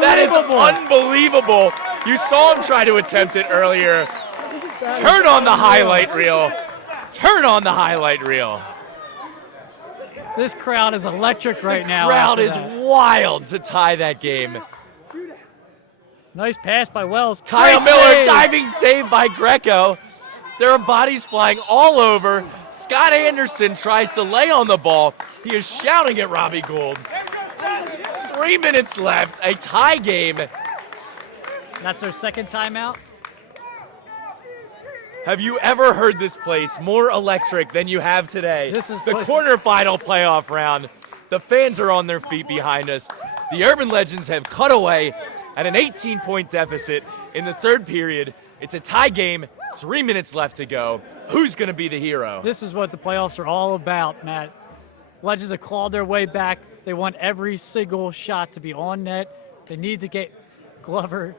That is unbelievable. You saw him try to attempt it earlier. Turn on the highlight reel. Turn on the highlight reel. This crowd is electric right now. The crowd after is that. wild to tie that game. Nice pass by Wells. Kyle Great Miller save. diving save by Greco. There are bodies flying all over. Scott Anderson tries to lay on the ball. He is shouting at Robbie Gould. 3 minutes left, a tie game. That's their second timeout. Have you ever heard this place more electric than you have today? This is the place- quarterfinal playoff round. The fans are on their feet behind us. The Urban Legends have cut away at an 18-point deficit in the third period. It's a tie game, 3 minutes left to go. Who's going to be the hero? This is what the playoffs are all about, Matt. Legends have clawed their way back. They want every single shot to be on net. They need to get Glover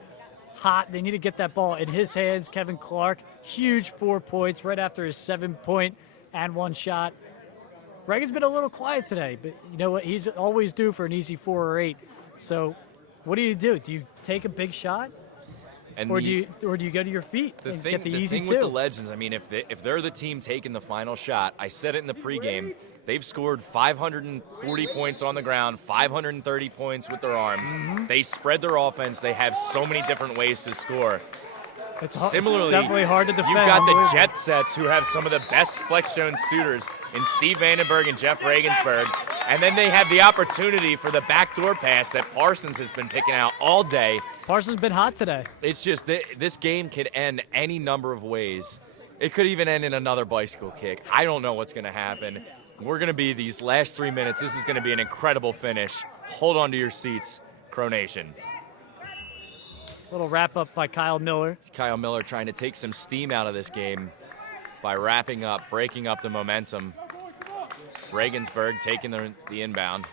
hot. They need to get that ball in his hands. Kevin Clark, huge 4 points right after his 7-point and 1 shot. Reagan's been a little quiet today, but you know what? He's always due for an easy 4 or 8. So what do? Do you take a big shot? And Or do you go to your feet The and thing, get the the easy thing 2? with the Legends, I mean, if they're the team taking the final shot, I said it in the pregame, they've scored 540 points on the ground, 530 points with their arms. Mm-hmm. They spread their offense. They have so many different ways to score. It's Similarly, definitely hard to defend. you've got the Unbelievable. Jet Sets who have some of the best flex zone shooters in Steve Vandenberg and Jeff Regensburg. And then they have the opportunity for the backdoor pass that Parsons has been picking out all day. Parsons been hot today. It's just that this game could end any number of ways. It could even end in another bicycle kick. I don't know what's going to happen. We're going to be these last 3 minutes. This is going to be an incredible finish. Hold on to your seats, Crow Nation. Little wrap up by Kyle Miller. Kyle Miller trying to take some steam out of this game by wrapping up, breaking up the momentum. Regensburg taking the inbound.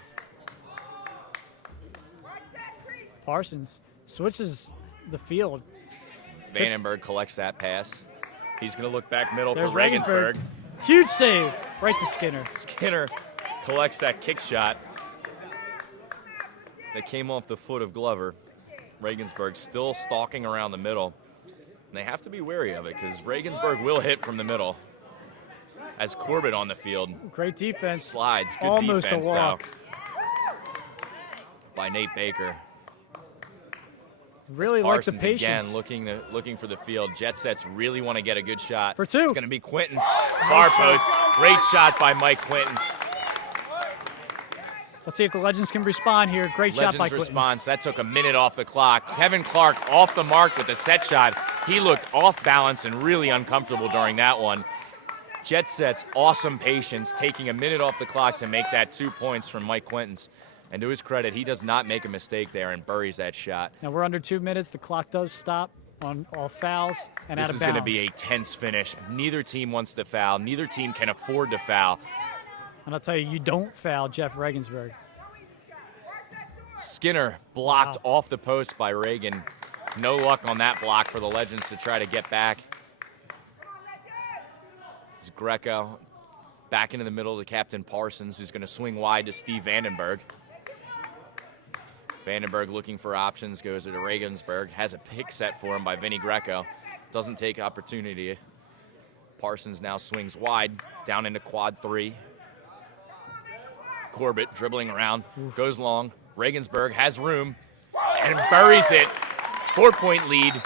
Parsons switches the field. Vandenberg collects that pass. He's going to look back middle There's for Regensburg. Huge save. Right to Skinner. Skinner collects that kick shot that came off the foot of Glover. Regensburg still stalking around the middle. And they have to be wary of it because Regensburg will hit from the middle. As Corbett on the field Great defense. slides. Good Almost defense, a walk. though, by Nate Baker. Really like the Parsons patience. again looking for the field. Jet Sets really want to get a good shot. For 2. It's going to be Quinton's far post. Great shot by Mike Quintons. Let's see if the Legends can respond here. Great shot by Legends Quintons. response. That took a minute off the clock. Kevin Clark off the mark with the set shot. He looked off balance and really uncomfortable during that one. Jet Sets, awesome patience, taking a minute off the clock to make that 2 points from Mike Quintons. And to his credit, he does not make a mistake there and buries that shot. Now we're under 2 minutes. The clock does stop on all fouls and out of bounds. This is going to be a tense finish. Neither team wants to foul. Neither team can afford to foul. And I'll tell you, you don't foul Jeff Regensburg. Skinner blocked off the post by Reagan. No luck on that block for the Legends to try to get back. It's Greco back into the middle to Captain Parsons, who's going to swing wide to Steve Vandenberg. Vandenberg looking for options, goes to Regensburg, has a pick set for him by Vinny Greco. Doesn't take opportunity. Parsons now swings wide, down into quad 3. Corbett dribbling around, goes long. Regensburg has room and buries it. 4-point lead.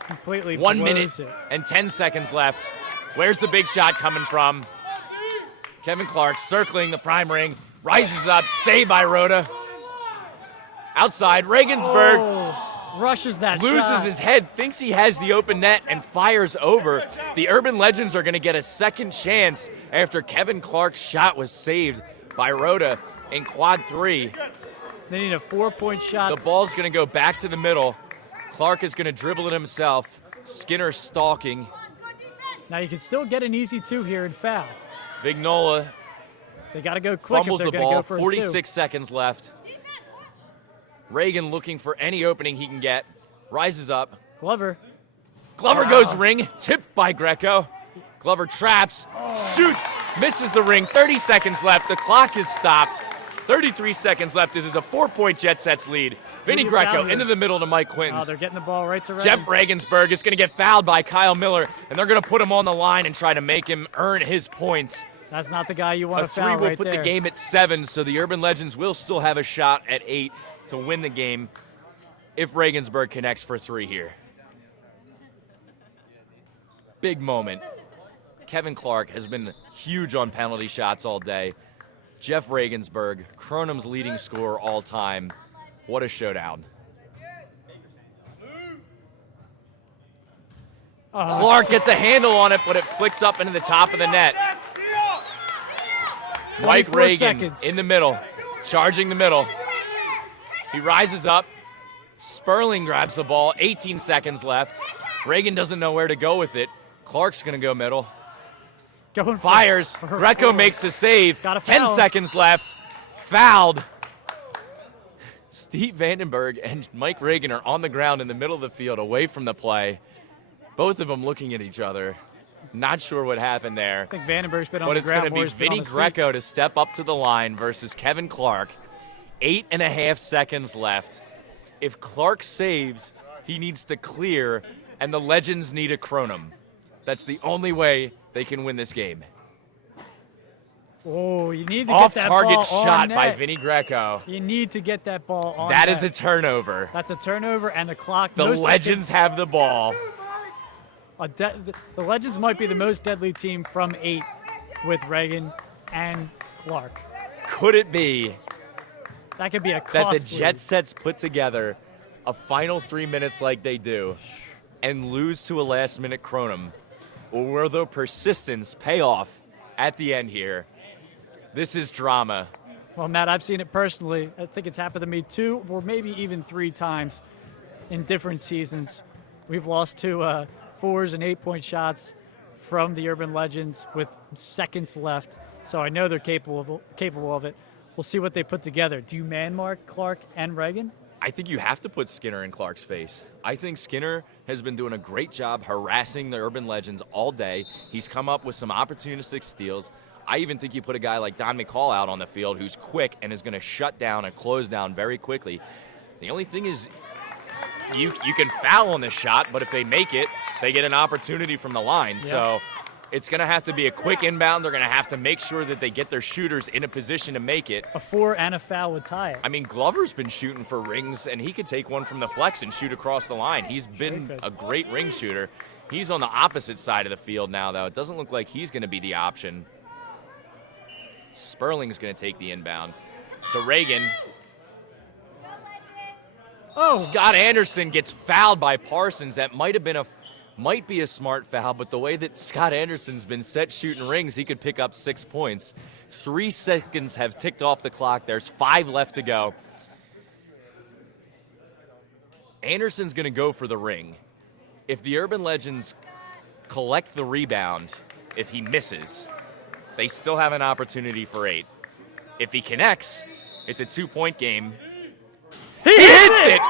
Completely 1 minute it. and 10 seconds left. Where's the big shot coming from? Kevin Clark circling the prime ring, rises up, saved by Rhoda. Outside, Regensburg rushes that loses shot. his head, thinks he has the open net, and fires over. The Urban Legends are going to get a second chance after Kevin Clark's shot was saved by Rhoda in quad 3. They need a 4-point shot. The ball's going to go back to the middle. Clark is going to dribble it himself. Skinner stalking. Now you can still get an easy 2 here and foul. Vignola They got to go quick fumbles if the they're going to ball. go for 46 seconds left. Reagan looking for any opening he can get. Rises up. Glover. Glover goes ring. Tipped by Greco. Glover traps. Shoots. Misses the ring. 30 seconds left. The clock is stopped. 33 seconds left. This is a 4-point Jet Sets lead. Vinny Greco into the middle to Mike Quintons. Oh, they're getting the ball right to Reagan. Jeff Regensburg is going to get fouled by Kyle Miller, and they're going to put him on the line and try to make him earn his points. That's not the guy you want A to 3 foul will right put there. the game at 7, so the Urban Legends will still have a shot at 8 to win the game if Regensburg connects for 3 here. Big moment. Kevin Clark has been huge on penalty shots all day. Jeff Regensburg, Kronum's leading scorer all time. What a showdown. Clark gets a handle on it, but it flicks up into the top of the net. Mike Reagan seconds. in the middle, charging the middle. He rises up. Sperling grabs the ball, 18 seconds left. Reagan doesn't know where to go with it. Clark's going to go middle. Fires. Greco makes the save. 10 seconds left. Fouled. Steve Vandenberg and Mike Reagan are on the ground in the middle of the field, away from the play. Both of them looking at each other. Not sure what happened there. I think Vandenberg's been on But the it's ground going more. to be Vinny Greco to step up to the line versus Kevin Clark. 8.5 seconds left. If Clark saves, he needs to clear, and the Legends need a Kronum. That's the only way they can win this game. Oh, you need to get that ball Off-target on shot net. by Vinny Greco. You need to get that ball on That net. is a turnover. That's a turnover, and the clock. The no Legends seconds. have the ball. The Legends might be the most deadly team from 8 with Reagan and Clark. Could it be That could be a that costly. the Jet Sets put together a final 3 minutes like they do and lose to a last-minute Kronum? Or will the persistence pay off at the end here? This is drama. Well, Matt, I've seen it personally. I think it's happened to me 2 or maybe even 3 times in different seasons. We've lost to 4s and 8-point shots from the Urban Legends with seconds left. So I know they're capable of it. We'll see what they put together. Do you man-mark Clark and Reagan? I think you have to put Skinner in Clark's face. I think Skinner has been doing a great job harassing the Urban Legends all day. He's come up with some opportunistic steals. I even think you put a guy like Don McCall out on the field who's quick and is going to shut down and close down very quickly. The only thing is you can foul on this shot, but if they make it, they get an opportunity from the line. Yep. So it's going to have to be a quick inbound. They're going to have to make sure that they get their shooters in a position to make it. A 4 and a foul would tie it. I mean, Glover's been shooting for rings, and he could take one from the flex and shoot across the line. He's been a great ring shooter. He's on the opposite side of the field now, though. It doesn't look like he's going to be the option. Sperling's going to take the inbound to Reagan. Oh, Scott Anderson gets fouled by Parsons. That might have been a might be a smart foul, but the way that Scott Anderson's been set shooting rings, he could pick up 6 points. 3 seconds have ticked off the clock. There's 5 left to go. Anderson's going to go for the ring. If the Urban Legends collect the rebound, if he misses, they still have an opportunity for 8. If he connects, it's a 2-point game. He hits it!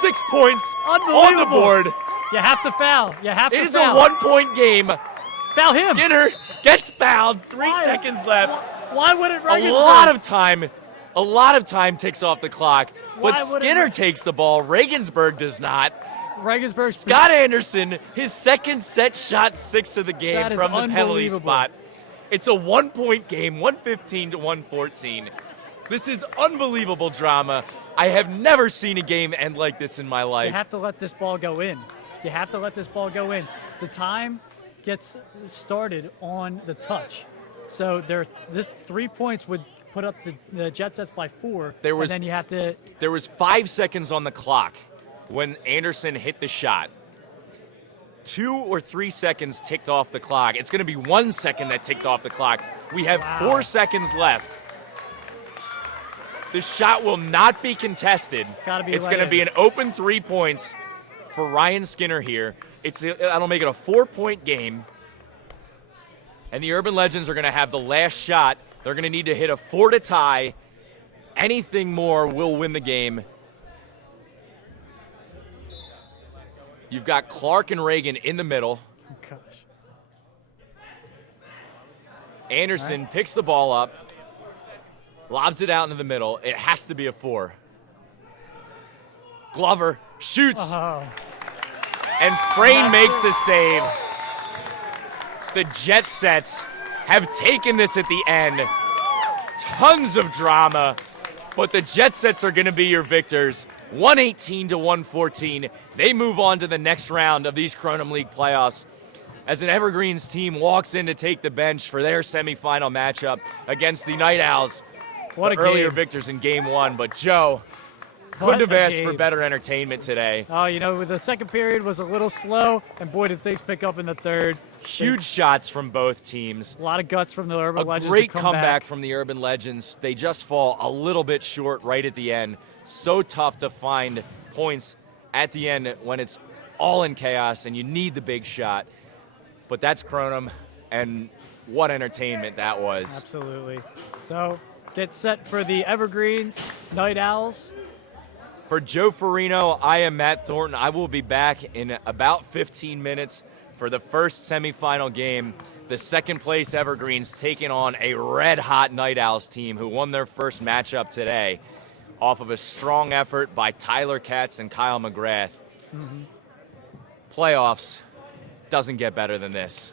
6 points on the board. You have to foul. You have to It is foul. a 1-point game. Foul him. Skinner gets fouled. 3 Why? seconds left. Why wouldn't A Regensburg? lot of time ticks off the clock. But Why wouldn't Skinner takes the ball. Regensburg does not. Regensburg. Scott Anderson, his second set shot 6 of the game That is from the penalty unbelievable. spot. It's a 1-point game, 115 to 114. This is unbelievable drama. I have never seen a game end like this in my life. You have to let this ball go in. You have to let this ball go in. The time gets started on the touch. So this 3 points would put up the Jet Sets by 4. There was- and then you have to. There was 5 seconds on the clock when Anderson hit the shot. 2 or 3 seconds ticked off the clock. It's going to be 1 second that ticked off the clock. We have 4 seconds left. The shot will not be contested. It's going to be an open 3 points for Ryan Skinner here. That'll make it a 4-point game. And the Urban Legends are going to have the last shot. They're going to need to hit a 4 to tie. Anything more will win the game. You've got Clark and Reagan in the middle. Oh, gosh. Anderson picks the ball up, lobs it out into the middle. It has to be a 4. Glover shoots, Oh. and Frayne makes the save. The Jet Sets have taken this at the end. Tons of drama, but the Jet Sets are going to be your victors. 118 to 114. They move on to the next round of these Kronum League playoffs as an Evergreens team walks in to take the bench for their semifinal matchup against the Night Owls. What a the earlier game. victors in game 1. But Joe, What couldn't have a asked for game. better entertainment today. Oh, the second period was a little slow, and boy, did things pick up in the third. Huge shots from both teams. A lot of guts from the Urban A Legends. great to come comeback back. from the Urban Legends. They just fall a little bit short right at the end. So tough to find points at the end when it's all in chaos and you need the big shot. But that's Kronum, and what entertainment that was. Absolutely. So get set for the Evergreens Night Owls. For Joe Farino, I am Matt Thornton. I will be back in about 15 minutes for the first semifinal game. The second place Evergreens taking on a red-hot Night Owls team who won their first matchup today off of a strong effort by Tyler Katz and Kyle McGrath. Playoffs doesn't get better than this.